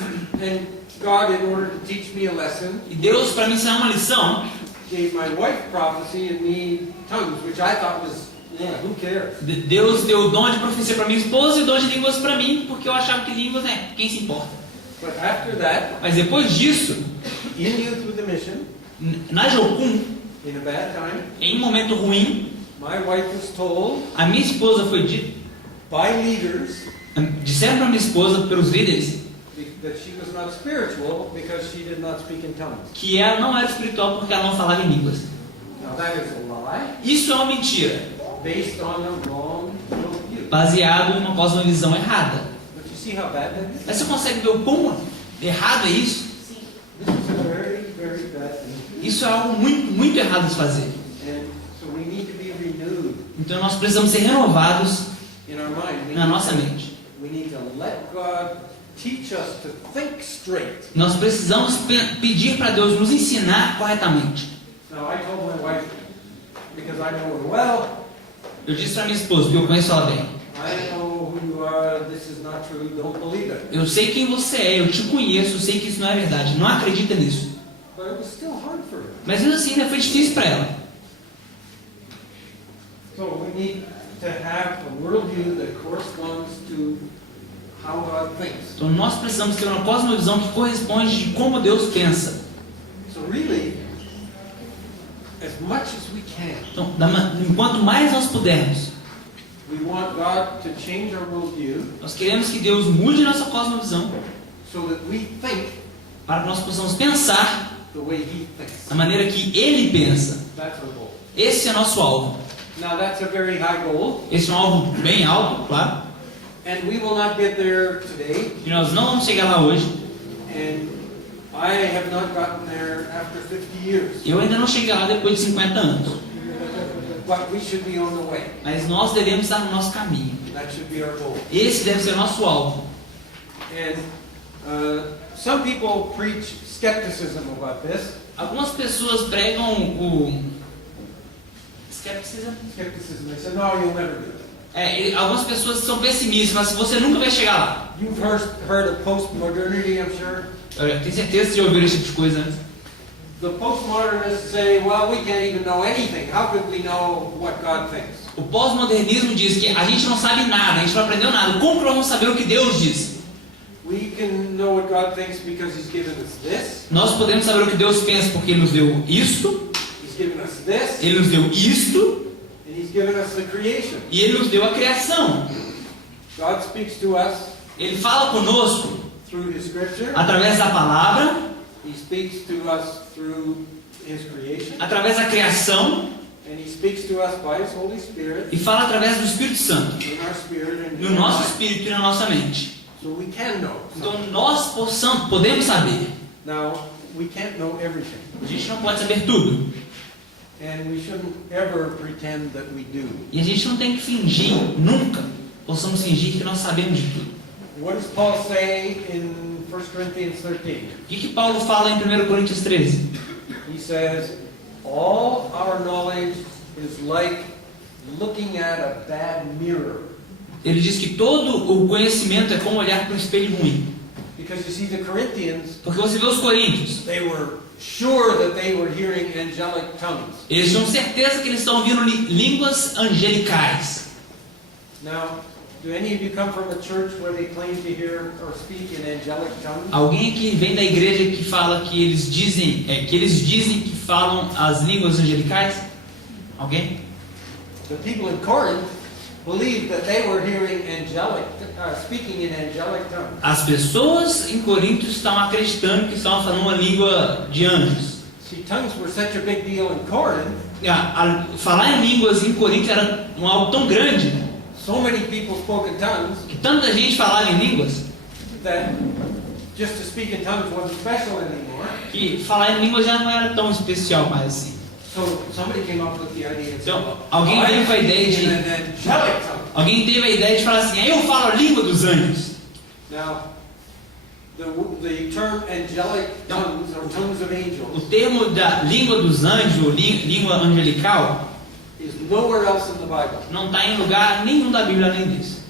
And God, in order to teach me a lesson, E Deus, para me ensinar uma lição, gave my wife prophecy and me tongues, which I thought was, who cares? Deus deu o dom de profecia para minha esposa e o dom de línguas para mim, porque eu achava que línguas, quem se importa? But after that, Mas depois disso, in Youth with a Mission, na Jocum, in a bad time, em um momento ruim, My wife was told A minha esposa foi by leaders disseram para minha esposa, pelos líderes, that she was not spiritual because she did not speak in tongues. que ela não era espiritual porque ela não falava em línguas. Now that is a lie Isso é uma mentira, based on a wrong worldview. baseado em uma cosmovisão errada. But you see how bad that is? Mas você consegue ver o quão errado é isso? This is a very, very bad thing. Isso é algo muito, muito errado de se fazer. And so we need to be renewed Então nós precisamos ser renovados in our mind. na nossa mente. We need to let God teach us to think straight. Nós precisamos pedir para Deus nos ensinar corretamente. Now I told my wife, because I know her well, Eu disse para minha esposa, porque eu conheço ela bem. I know who you are, this is not true, don't believe it. Eu sei quem você é, eu te conheço, eu sei que isso não é verdade. Não acredita nisso. But it was still hard for her. Mas mesmo assim ainda foi difícil para ela. So we need to have a worldview that corresponds to how God thinks. Então nós precisamos ter uma cosmovisão que corresponde de como Deus pensa. So really, as much as we can, Então, enquanto mais nós pudermos, we want God to change our worldview nós queremos que Deus mude nossa cosmovisão so that we think para que nós possamos pensar the way He thinks. da maneira que Ele pensa. That's our goal. Esse é nosso alvo. Now that's a very high goal, Esse é um alvo bem alto, claro. and we will not get there today. E nós não vamos chegar lá hoje. And I have not gotten there after 50 years. Eu ainda não cheguei lá depois de 50 anos. But we should be on the way. Mas nós devemos estar no nosso caminho. That should be our goal. Esse deve ser o nosso alvo. And some people preach skepticism about this. Algumas pessoas pregam o skepticism. Skepticism. They say, no, you'll never do it. Algumas pessoas são pessimistas, mas você nunca vai chegar lá. You've heard of postmodernity, I'm sure. Eu tenho certeza que já ouviram esse tipo de coisa antes. The postmodernists say, well, we can't even know anything. How could we know what God thinks? O pós-modernismo diz que a gente não sabe nada, a gente não aprendeu nada. Como que nós vamos saber o que Deus diz? We can know what God thinks because He's given us this. Nós podemos saber o que Deus pensa porque Ele nos deu isto, He's given us this. Ele nos deu isto And He's given us the creation. e Ele nos deu a criação. God speaks to us Ele fala conosco through His Scripture. através da palavra, He speaks to us through His creation. através da criação And He speaks to us by His Holy Spirit, e fala através do Espírito Santo, in our spirit and no in our nosso mind. espírito e na nossa mente. So we can know. Então nós podemos saber. Now, we can't know everything. A gente não pode saber tudo. And we shouldn't ever pretend that we do. E a gente não tem que fingir, nunca possamos fingir que nós sabemos de tudo. What does Paul say in 1 Corinthians 13? O que Paulo fala em 1 Coríntios 13? He says, all our knowledge is like looking at a bad mirror. Ele diz que todo o conhecimento é como olhar para um espelho ruim. Because you see, the Corinthians, Porque você vê os coríntios, they were sure that they were hearing angelic tongues. eles tinham certeza que eles estão ouvindo línguas angelicais. Now, do any of you come from a church where they claim to hear or speak in angelic tongues? Alguém que vem da igreja que fala que eles dizem que falam as línguas angelicais? Alguém? The people in Corinth believed that they were hearing speaking in angelic tongues. As pessoas em Corinto estão acreditando que estavam falando uma língua de anjos. See, tongues were such a big deal in Corinth. Falar em línguas em Corinto era algo tão grande So many people spoke in tongues que tanta gente falava em línguas that just to speak in tongues wasn't special anymore. que falar em línguas já não era tão especial mais assim. So somebody came up with the idea. Então, alguém veio com a ideia de alguém teve a ideia de falar assim: eu falo a língua dos anjos. Now, the term angelic tongues or tongues of O angels termo da língua dos anjos ou língua angelical is nowhere else in the Bible. não está em lugar nenhum da Bíblia além disso.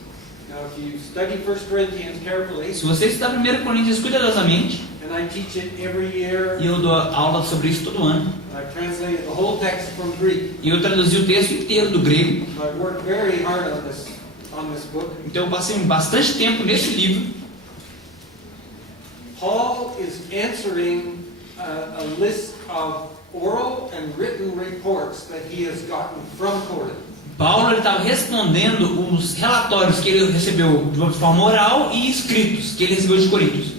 Now, if you study 1 Corinthians carefully, Se você estudar 1 Coríntios cuidadosamente, and I teach it every year, e eu dou aula sobre isso todo ano, I translated the whole text from Greek. e eu traduzi o texto inteiro do grego, So I've worked very hard on this book. então eu passei bastante tempo nesse livro. Paul is answering a list of oral and written reports that he has gotten from Corinth. Paulo estava respondendo os relatórios que ele recebeu de uma forma oral e escritos que ele recebeu de Coríntios.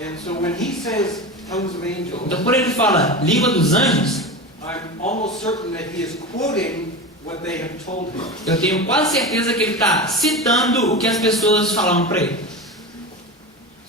And so when he says tongues of angels, Então, quando ele fala língua dos anjos, I'm almost certain that he is quoting what they have told him. eu tenho quase certeza que ele está citando o que as pessoas falavam para ele.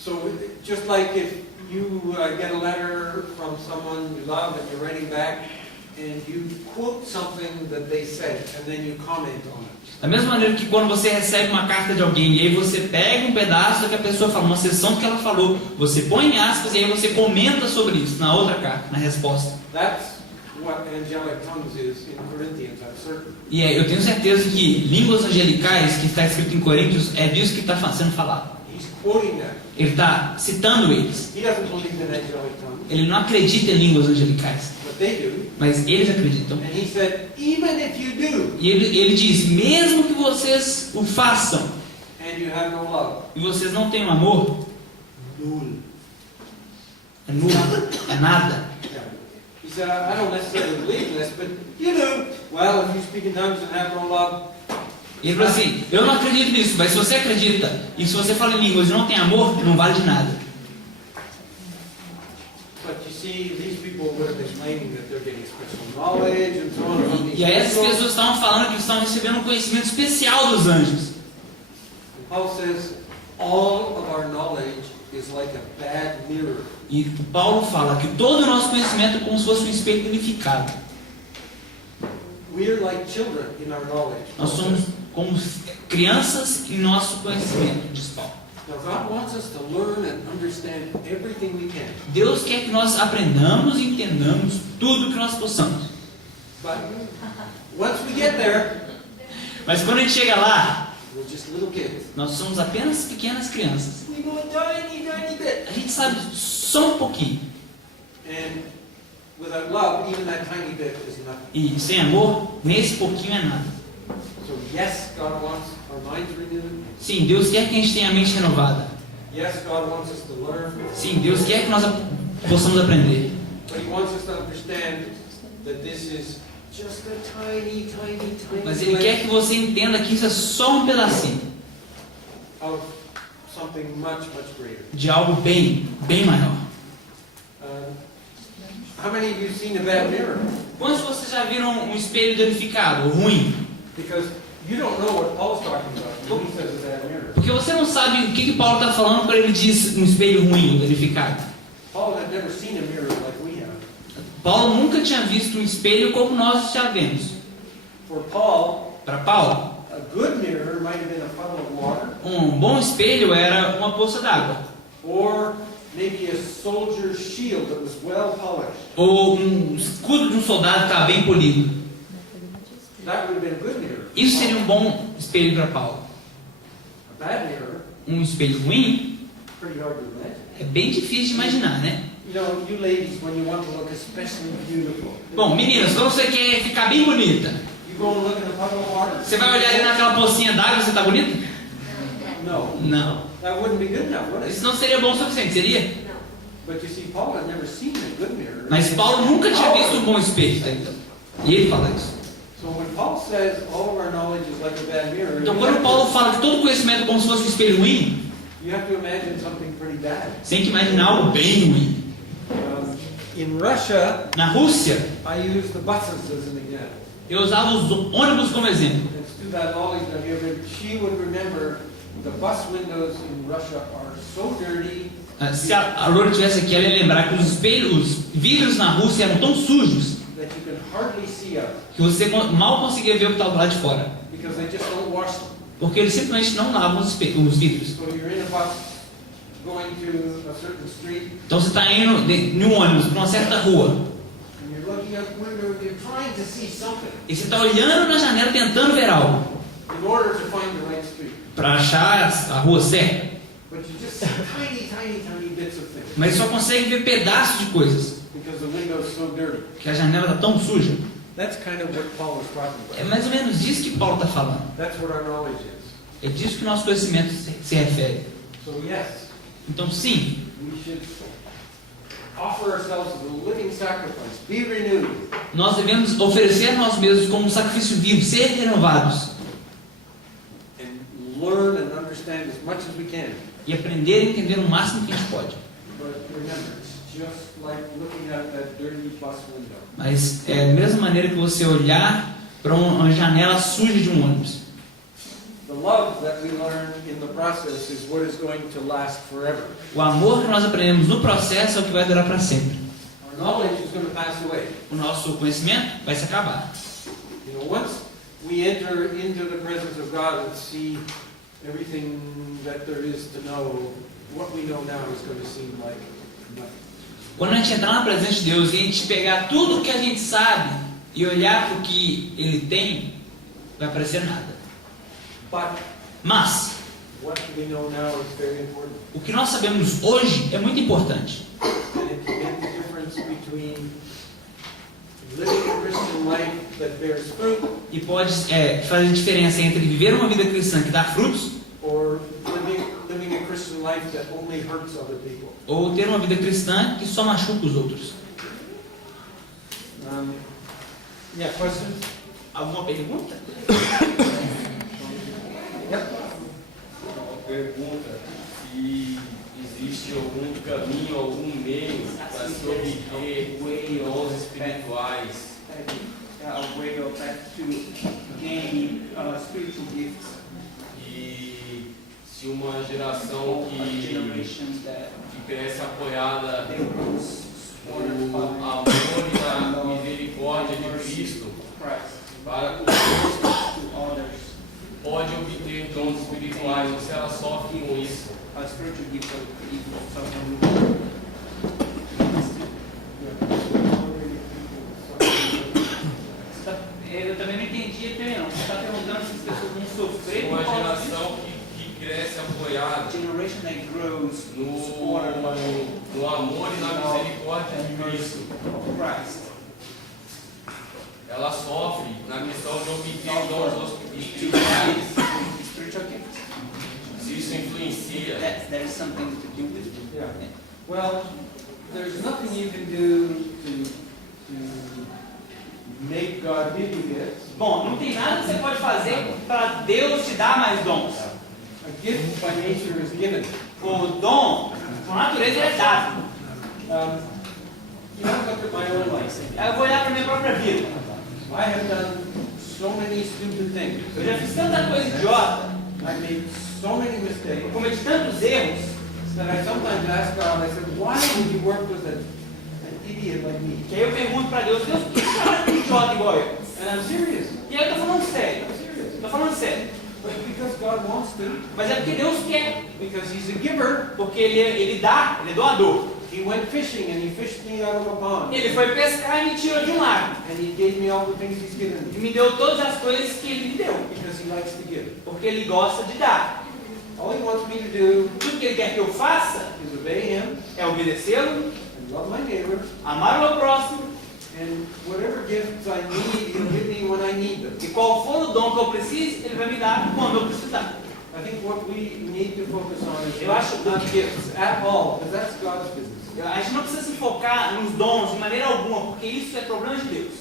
So just like if you get a letter from someone you love and you're writing back and you quote something that they said and then you comment on it. Da mesma maneira que quando você recebe uma carta de alguém e aí você pega um pedaço do que a pessoa fala, uma seção do que ela falou, você põe em aspas e aí você comenta sobre isso na outra carta, na resposta. That's what angelic tongues is in Corinthians, I'm certain. E eu tenho certeza que línguas angelicais, que está escrito em Coríntios, é disso que está sendo falado. He's quoting them. Ele está citando eles. He doesn't believe in angelic tongues, Ele não acredita em línguas angelicais, but they do. mas eles acreditam. And he said, even if you do, E ele diz, mesmo que vocês o façam and you have no love, e vocês não tenham amor, null. é nulo, é nada. He said, I don't necessarily believe in this, but you do. Well, if you speak in tongues and have no love, Ele falou assim, eu não acredito nisso, mas se você acredita e se você fala em línguas e não tem amor, não vale de nada. but you see, these people would have been claiming that they're getting special knowledge and so on from these E aí essas angels. pessoas estavam falando que estavam recebendo um conhecimento especial dos anjos. And Paul says, all of our knowledge is like a bad mirror. E o Paulo fala que todo o nosso conhecimento é como se fosse um espelho unificado. We're like children in our knowledge. Nós somos como crianças em nosso conhecimento, diz Paulo. Now God wants us to learn and understand everything we can. Deus quer que nós aprendamos e entendamos tudo que nós possamos. But once we get there, Mas quando a gente chega lá, we're just little kids. nós somos apenas pequenas crianças. We know a tiny, tiny bit. A gente sabe só um pouquinho. And without love, even that tiny bit is nothing. E sem amor, nesse pouquinho é nada. So yes, God wants our minds renewed. Sim, Deus quer que a gente tenha a mente renovada. Yes, God wants us to learn. Sim, Deus quer que nós possamos aprender. But He wants us to understand that this is just a tiny, tiny, tiny Mas Ele quer que você entenda que isso é só um pedacinho of something much, much greater. de algo bem, bem maior. How many of you seen a bad mirror? Quantos de vocês já viram um espelho danificado, ruim? Because you don't know what Paul's talking about when he says a bad mirror. Porque você não sabe o que Paulo está falando quando ele diz um espelho ruim, danificado. Paul had never seen a mirror like we have. Paulo nunca tinha visto um espelho como nós já vemos. For Paul, Para Paulo, a good mirror might have been a puddle of water, um bom espelho era uma poça d'água. or maybe a soldier's shield that was well polished. Ou um escudo de um soldado que estava bem polido. That would have been a good mirror. Isso seria um bom espelho para Paulo. A bad mirror, Um espelho ruim pretty hard to imagine. é bem difícil de imaginar, né? You know, you ladies, when you want to look especially beautiful, Bom, meninas, quando você quer ficar bem bonita, you go and look at a puddle of water. você vai olhar ali naquela pocinha d'água e você está bonita? No, Não. that wouldn't be good enough, would it? Isso não seria bom o suficiente, seria? But you see, Paul had never seen a good mirror. Mas Paulo nunca tinha visto um bom espelho até então. E ele fala isso. So when Paul says all of our knowledge is like a bad mirror, Então quando Paulo fala que todo conhecimento é como se fosse um espelho ruim, you have to imagine something pretty bad. você tem que imaginar algo bem ruim. In Russia, Na Rússia, I use the buses as an example. eu usava os ônibus como exemplo. And to that knowledge of here, she would remember the bus windows in Russia are so dirty. Se a Loura estivesse aqui, ela ia lembrar que os espelhos, os vidros na Rússia eram tão sujos That you can hardly see out que você mal conseguia ver o que estava do lado de fora. because they just don't wash them. Porque eles simplesmente não lavam os vidros. So you're in a bus going to a certain street Então você está indo em um ônibus para uma certa rua and you're looking out the window and you're trying to see something e você está olhando na janela tentando ver algo in order to find the right street. para achar a rua certa, But you just see tiny, tiny, tiny bits of things mas só consegue ver pedaços de coisas because the window's so dirty. que a janela está tão suja. That's kind of what Paul was talking É about. mais ou menos disso que Paulo está falando. That's what our knowledge is. É disso que o nosso conhecimento se refere. So yes, Então sim, we should offer ourselves as a living sacrifice, be renewed, Nós devemos oferecer a nós mesmos como um sacrifício vivo, ser renovados and learn and understand as much as we can. e aprender e entender o máximo que a gente pode. But remember, it's just like looking out that dirty bus window. Mas é a mesma maneira que você olhar para uma janela suja de um ônibus. The love that we learn in the process is what is going to last forever. O amor que nós aprendemos no processo é o que vai durar para sempre. Our knowledge is going to pass away. O nosso conhecimento vai se acabar. You know, once we enter into the presence of God and see everything that there is to know, what we know now is going to seem like nothing. Quando a gente entrar na presença de Deus e a gente pegar tudo o que a gente sabe e olhar para o que Ele tem, vai parecer nada. But Mas what we know now is very important. o que nós sabemos hoje é muito importante. And it can make the difference between living a Christian life that bears fruit E pode fazer diferença entre viver uma vida cristã que dá frutos or living a Christian life that only hurts other people. ou ter uma vida cristã que só machuca os outros. Yeah, questions? Alguma pergunta? Uma pergunta: se existe algum caminho, algum meio para se obter dons espirituais? A way of that to gain spiritual gifts. E se uma geração que cresce apoiada no amor e na misericórdia de Cristo para conosco pode obter dons espirituais, ou se ela sofre com isso? Spiritual gifts of people suffering. Eu também não entendi também não. Você está perguntando se as pessoas vão sofrer Uma por causa geração que cresce apoiada generation that grows no amor e na misericórdia de Cristo. Christ. Ela sofre na missão de obter dons espirituais. Spiritual gifts. Se isso influencia. There is something to do with it. Yeah. Well, there's nothing you can do to make God give you gifts. Bom, não tem nada que você pode fazer para Deus te dar mais dons. A gift by nature is given. O dom, por natureza, ele é dado. You know, look at my own life. Eu vou olhar para a minha própria vida. I have done so many stupid things. Eu já fiz tanta coisa idiota, I made so many eu mistakes cometi tantos erros, that I sometimes ask God, I said, why would you work with an idiot like me? que aí eu pergunto para Deus, Deus, por que você é um idiota igual eu? And I'm serious. E aí eu estou falando sério, I'm serious. estou falando sério. But because God wants to, Mas é porque Deus quer, because He's a giver, porque Ele dá, Ele é doador. He went fishing and He fished me out of a pond. Ele foi pescar e me tirou de um lago. And He gave me all the things He's given E me. me deu todas as coisas que Ele me deu, Because He likes to give. porque Ele gosta de dar. All He wants me to do Tudo que Ele quer que eu faça is obey Him é obedecê-lo, and love my neighbor. amar o meu próximo, And whatever gifts I need, He'll give me when I need them. e qual for o dom que eu precise, Ele vai me dar quando eu precisar. I think what we need to focus on is Eu acho not gifts at all, because that's God's business. A gente não precisa se focar nos dons de maneira alguma, porque isso é problema de Deus.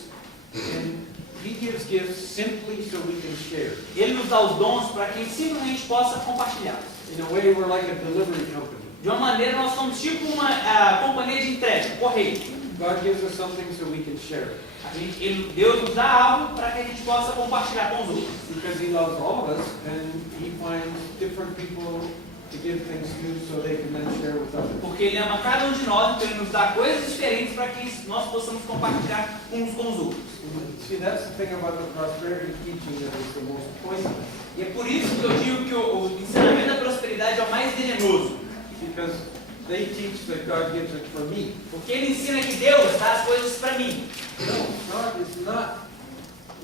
And He gives gifts simply so we can share. Ele nos dá os dons para que simplesmente possa compartilhar. In a way, we're like a delivery company. De uma maneira, nós somos tipo uma companhia de entrega, correio. God gives us something so we can share it. Deus nos dá algo para que a gente possa compartilhar com os outros. Because He loves all of us, and He finds different people to give things to so they can then share with others. Porque Ele ama cada um de nós, então Ele nos dá coisas diferentes para que nós possamos compartilhar uns com os outros. See, that's the thing about the prosperity teaching that is the most poisonous. E é por isso que eu digo que o ensinamento da prosperidade é o mais venenoso. Because they teach that God gives it for me. Porque ele ensina que Deus dá as coisas para mim. No, God is not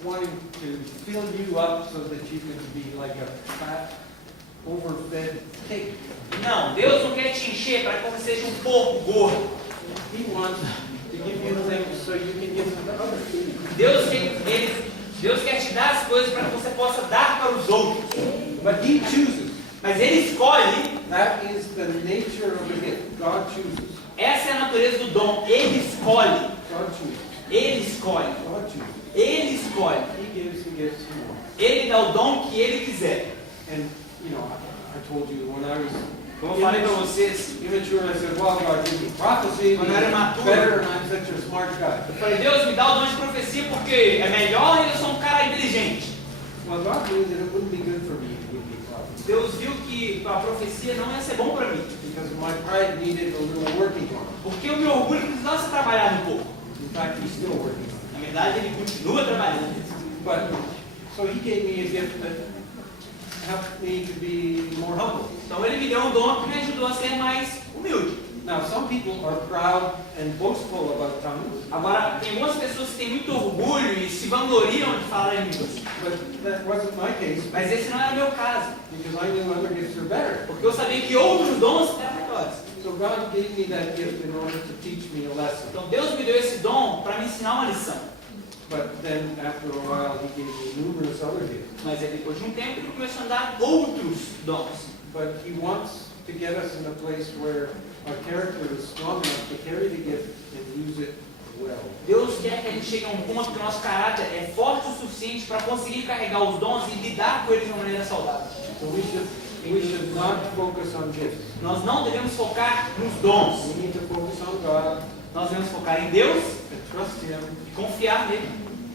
wanting to fill you up so that you can be like a fat, overfed pig. Não, Deus não quer te encher para que você seja um porco gordo. He wants to give you things so you can give them to others. Deus quer te dar as coisas para que você possa dar para os outros. But He chooses. Mas Ele escolhe. That is the nature of the gift. God chooses. Essa é a natureza do dom, ele escolhe. God chooses. Ele escolhe. God chooses. Ele escolhe. He gives the gifts he wants. Ele dá o dom que ele quiser. And, you know, I told you when I was Como eu falei para vocês, immature, I said, well, God gives me prophecy, Quando eu era imaturo, better, and I'm such a smart guy. eu falei, Deus me dá o dom de profecia porque é melhor e eu sou um cara inteligente. Well, God knew that it wouldn't be good for me to give me prophecy. Deus viu que a profecia não ia ser bom para mim. Because my pride needed a little working on. Porque o meu orgulho precisava ser trabalhado um pouco. In fact, he's still working on. Na verdade, ele continua trabalhando. But, so he gave me a gift that helped me to be more humble. Então ele me deu um dom que me ajudou a ser mais humilde. Now, some people are proud and boastful about tongues, Agora, tem algumas pessoas que têm muito orgulho e se vangloriam de falar em línguas. but that wasn't my case Mas esse não era o meu caso. because I knew other gifts are better. Porque eu sabia que outros dons eram melhores. So God gave me that gift in order to teach me a lesson. Então Deus me deu esse dom para me ensinar uma lição. But then after a while, he gave me numerous other gifts. Mas aí, depois de um tempo ele começou a dar outros dons. But he wants to get us in a place where our character is strong enough to carry the gift and use it well. Deus quer que a gente chegue a um ponto que o nosso caráter é forte o suficiente para conseguir carregar os dons e lidar com eles de uma maneira saudável. So we should not focus on gifts. Nós não devemos focar nos dons. We need to focus on God Nós devemos focar em Deus and trust Him e confiar nele.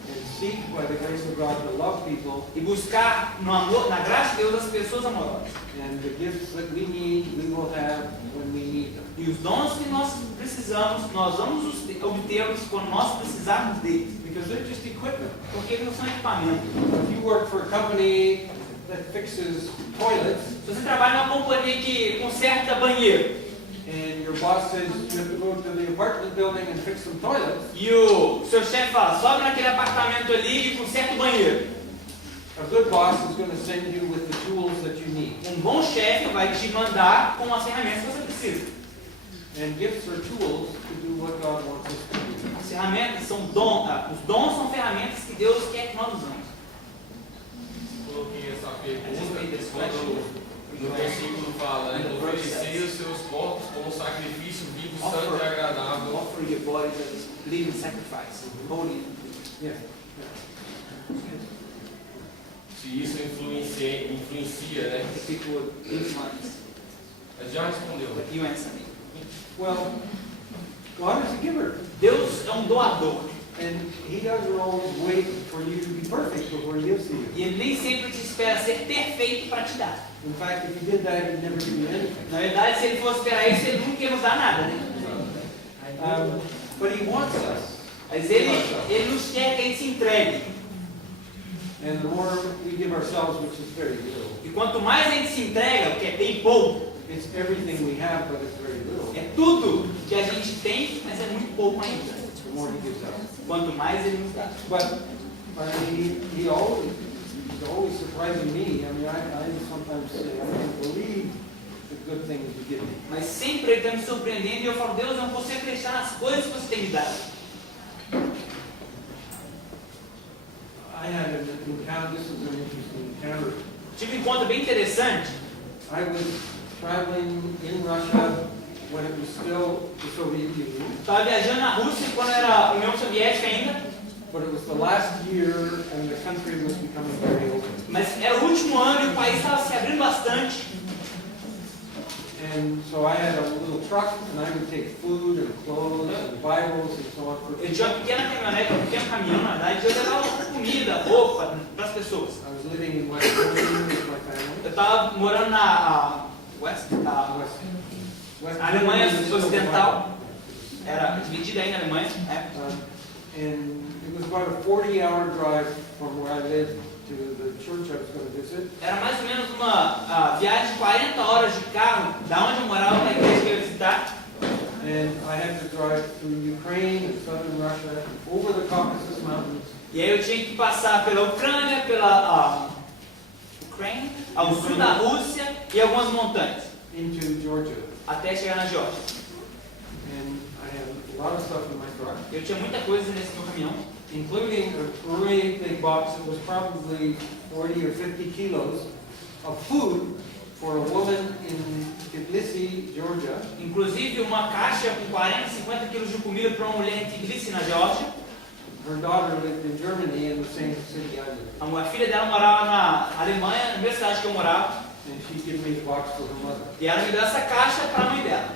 and seek by the grace of God to love people, E buscar no amor, na graça de Deus as pessoas amorosas. and the gifts that we need, we will have when we need them. E os dons que nós precisamos, nós vamos obtê-los quando nós precisarmos deles. Because they're just equipment. Porque eles não são equipamentos. If you work for a company that fixes toilets, Se você trabalha numa companhia que conserta banheiro, and your boss says you have to go to the apartment building and fix some toilets, e o seu chefe fala, sobe naquele apartamento ali e conserta o banheiro. a good boss is going to send you with the tools that you need. Um bom chefe vai te mandar com as ferramentas que você precisa. And gifts are tools to do what God wants us to do. As ferramentas são dons, os dons são ferramentas que Deus quer que nós usamos. Coloquei essa A respeito desse pergunta quando no versículo fala, né? Oferecei os seus corpos como sacrifício vivo, santo e agradável. Offer your bodies as a living sacrifice, holy. Yeah. Se isso influencia, né? The people would influence, Mas já respondeu. but you answer me. Well, God is a giver. Deus é um doador. And He doesn't always wait for you to be perfect before He gives to you. E Ele nem sempre te espera ser perfeito para te dar. In fact, if He did that, He'd never give you anything. Na verdade, se Ele fosse esperar isso, Ele nunca ia nos dar nada, né? But He wants us. Mas Ele nos quer que a gente se entregue. And the more we give ourselves, which is very little, E quanto mais a gente se entrega, que é bem pouco, it's everything we have, but it's very little, é tudo que a gente tem, mas é muito pouco ainda. the more He gives us. Quanto mais Ele nos dá. But He's always surprising me. I mean, I sometimes say, I can't believe the good things you give me. Mas sempre Ele está me surpreendendo e eu falo, Deus, eu não consigo acreditar nas coisas que você tem me dado. I had an encounter, this is an interesting encounter. Tive um encontro bem interessante. I was traveling in Russia when it was still the Soviet Union, Estava viajando na Rússia quando era União Soviética ainda, but it was the last year and the country was becoming very open. mas era o último ano e o país estava se abrindo bastante. And so I had a little truck and I would take food and clothes and Bibles and so on for Eu tinha uma pequena caminhonete, um pequeno caminhão, na verdade, eu levava comida, roupa para as pessoas. I was living in West Germany with my family. Eu estava morando na West Alemanha Germany was Ocidental, era dividida aí na Alemanha, né? And it was about a 40-hour drive from where I lived to the church I was going to visit. Era mais ou menos uma viagem de 40 horas de carro, da onde eu morava para a igreja que eu ia visitar. And I had to drive through Ukraine and southern Russia, over the Caucasus Mountains, E aí eu tinha que passar pela Ucrânia, pela Ucrânia, ao sul da Rússia e algumas montanhas, into Georgia. até chegar na Geórgia. And I had a lot of stuff in my truck, Eu tinha muita coisa nesse meu caminhão, including a really big box that was probably 40 or 50 kilos of food for a woman in Tbilisi, Georgia, Georgia. Inclusive uma caixa com 40, 50 quilos de comida para uma mulher em Tbilisi, na Geórgia. Her daughter lived in Germany in the same city I lived. A filha dela morava na Alemanha, na mesma cidade que eu morava. And she gave me the box for her mother. E ela me deu essa caixa para a mãe dela.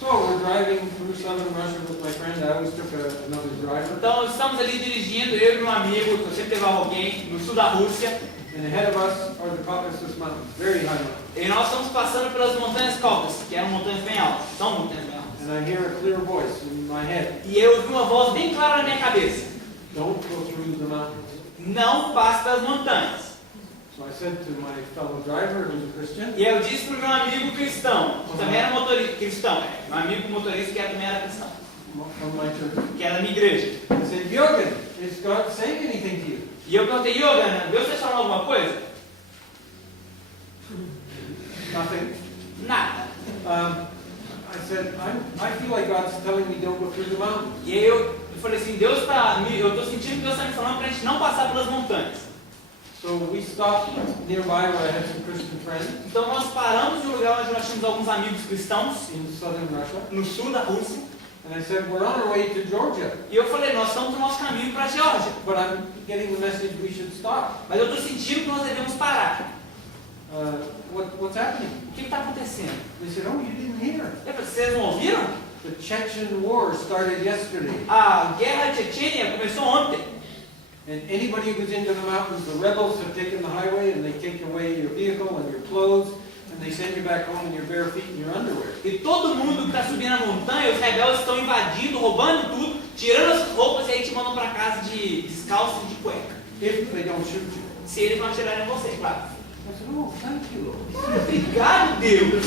So we're driving through southern Russia with my friend. I always took another driver. Então estamos ali dirigindo, eu e meu amigo, que eu sempre levava alguém, no sul da Rússia. And ahead of us are the Caucasus Mountains, very high mountains. E nós estamos passando pelas montanhas Cáucaso, que eram montanhas bem altas. São montanhas bem altas. And I hear a clear voice in my head. E eu ouvi uma voz bem clara na minha cabeça. Don't go through the mountains. Não passe pelas montanhas. So I said to my fellow driver, who's a Christian, E eu disse para o meu amigo cristão, que também era motorista, cristão, meu amigo motorista que também era cristão, from my church, que era da minha igreja. I said, Jürgen, is God saying anything to you? E eu perguntei, Yogan, Deus está falando alguma coisa? Nothing. Nada. I said, I feel like God's telling me don't go through the mountains. E aí eu falei assim, eu estou sentindo que Deus está me falando para a gente não passar pelas montanhas. So we stopped nearby where I had some Christian friends Então nós paramos em um lugar onde nós tínhamos alguns amigos cristãos, in southern Russia. no sul da Rússia. And I said, we're on our way to Georgia, E eu falei, nós estamos no nosso caminho para a Geórgia. but I'm getting the message we should stop. Mas eu estou sentindo que nós devemos parar. What's happening? O que está acontecendo? They said, oh, you didn't hear. Eu falei, vocês não ouviram? The Chechen War started yesterday. A guerra Chechênia começou ontem. And anybody who goes into the mountains, the rebels have taken the highway and they take away your vehicle and your clothes and they send you back home in your bare feet and your underwear. E todo mundo que está subindo a montanha, os rebeldes estão invadindo, roubando tudo, tirando as roupas e aí te mandam para casa de descalço e de cueca. If they don't shoot you. Se eles não atirarem em você, claro. I said, oh, thank you, Lord. Obrigado, Deus!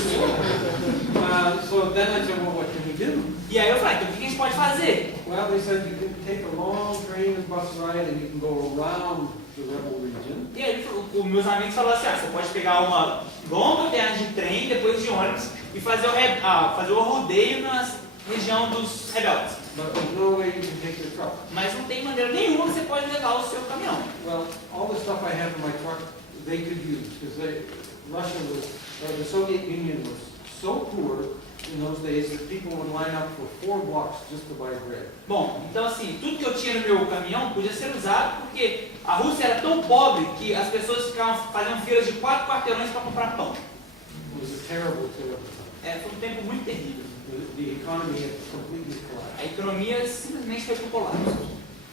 So then I said, well, what can we do? E aí eu falei, então o que a gente pode fazer? Well, they said you can take a long train and bus ride and you can go around the rebel region. E aí os meus amigos falaram assim, você pode pegar uma longa viagem de trem, depois de ônibus, e fazer o rodeio na região dos rebeldes. But there's no way you can take your truck. Mas não tem maneira nenhuma que você pode levar o seu caminhão. Well, all the stuff I have in my truck, they could use because the Soviet Union was so poor in those days that people would line up for 4 blocks just to buy bread. Bom, então assim, tudo que eu tinha no meu caminhão podia ser usado porque a Rússia era tão pobre que as pessoas faziam filas de 4 quarteirões para comprar pão. It was a terrible, terrible time. Foi um tempo muito terrível. The economy had completely collapsed. A economia simplesmente foi pro colapso.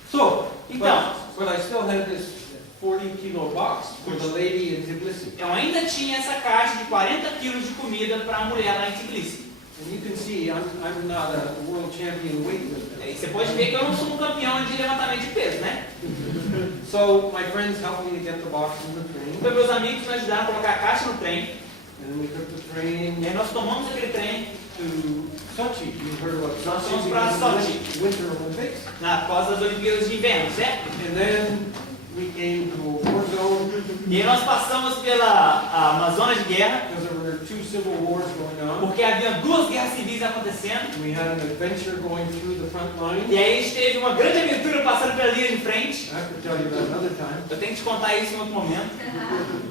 So, Então, but I still had this 40-kilo box for the lady in Tbilisi. eu ainda tinha essa caixa de 40 quilos de comida para a mulher lá em Tbilisi. And you can see I'm not a world champion weightlifter. E você pode ver que eu não sou um campeão de levantamento de peso, né? So my friends helped me to get the box in the train. Então meus amigos me ajudaram a colocar a caixa no trem. And then we took the train E aí nós tomamos aquele trem to Sochi. You heard about Nós Sochi? fomos para because Sochi. of the Winter Olympics. na pós das Olimpíadas de Inverno, certo? And then we came to a war zone E aí nós passamos pela uma zona de guerra, because there were 2 civil wars going on. porque havia 2 guerras civis acontecendo. We had an adventure going through the front line. E aí a gente teve uma grande aventura passando pela linha de frente. I have to tell you that another time. Eu tenho que te contar isso em outro momento.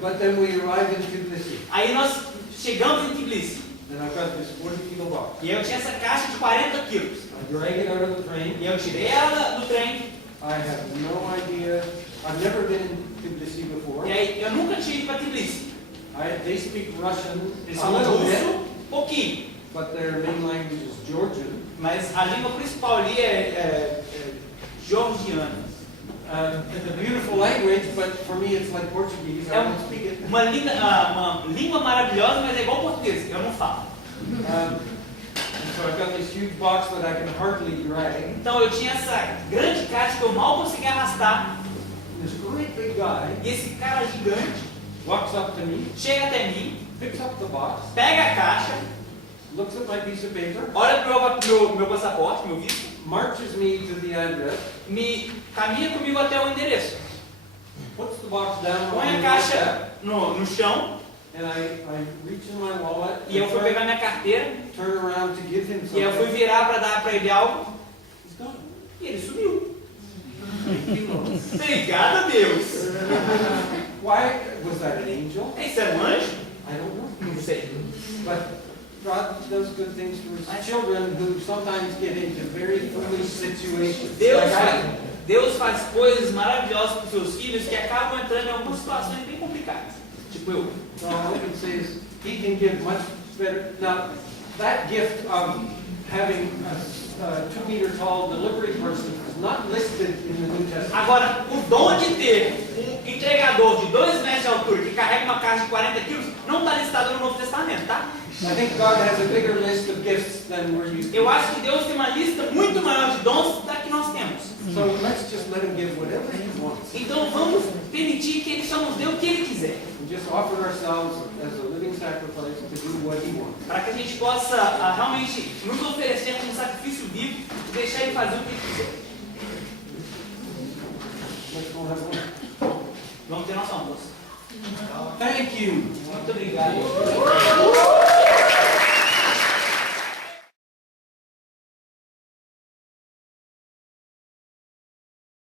But then we arrived in Tbilisi. Aí nós chegamos em Tbilisi. And I've got this 40-kilo box. E eu tinha essa caixa de 40 quilos. I drag it out of the train. E eu tirei ela do trem. I have no idea. I've never been in Tbilisi before. E aí eu nunca tinha ido para Tbilisi. They speak Russian Eles a falam little bit, russo, pouquinho. but their main language is Georgian. Mas a língua principal ali é georgiana. It's a beautiful language, but for me it's like Portuguese. I don't speak it. Uma língua maravilhosa, mas é igual português. Eu não falo. And so I've got this huge box that I can hardly drag. Então eu tinha essa grande caixa que eu mal conseguia arrastar. This great big guy E esse cara gigante walks up to me, chega até mim, picks up the box, pega a caixa, looks at my piece of paper, olha pro meu passaporte, meu visto, marches me to the address, caminha comigo até o endereço. puts the box down Põe on a the caixa doorstep, no chão and I reach in my wallet e eu fui pegar minha carteira turn around to give him e eu fui something. virar para dar para ele algo He's gone. e ele sumiu. Obrigado a Deus. Why was that an angel? Isso era um anjo? I don't know. Não sei. But God does good things to His children who sometimes get into very foolish situations. Deus faz coisas maravilhosas para os seus filhos que acabam entrando em algumas situações bem complicadas. Tipo eu. So all I can say is He can give much better. Now, that gift of having a 2-meter tall delivery person is not listed in the New Testament. Agora, o dom de ter um entregador de 2 metros de altura que carrega uma caixa de 40 quilos não está listado no Novo Testamento, tá? I think God has a bigger list of gifts than we're used to. Eu acho que Deus tem uma lista muito maior de dons da que nós temos. So let's just let Him give whatever He wants. Então vamos permitir que Ele só nos dê o que Ele quiser. And just offer ourselves as a living sacrifice to do what He wants. Para que a gente possa realmente nos oferecer como sacrifício vivo e deixar Ele fazer o que Ele quiser. Let's go have one. Vamos ter nosso almoço. Thank you. Muito obrigado.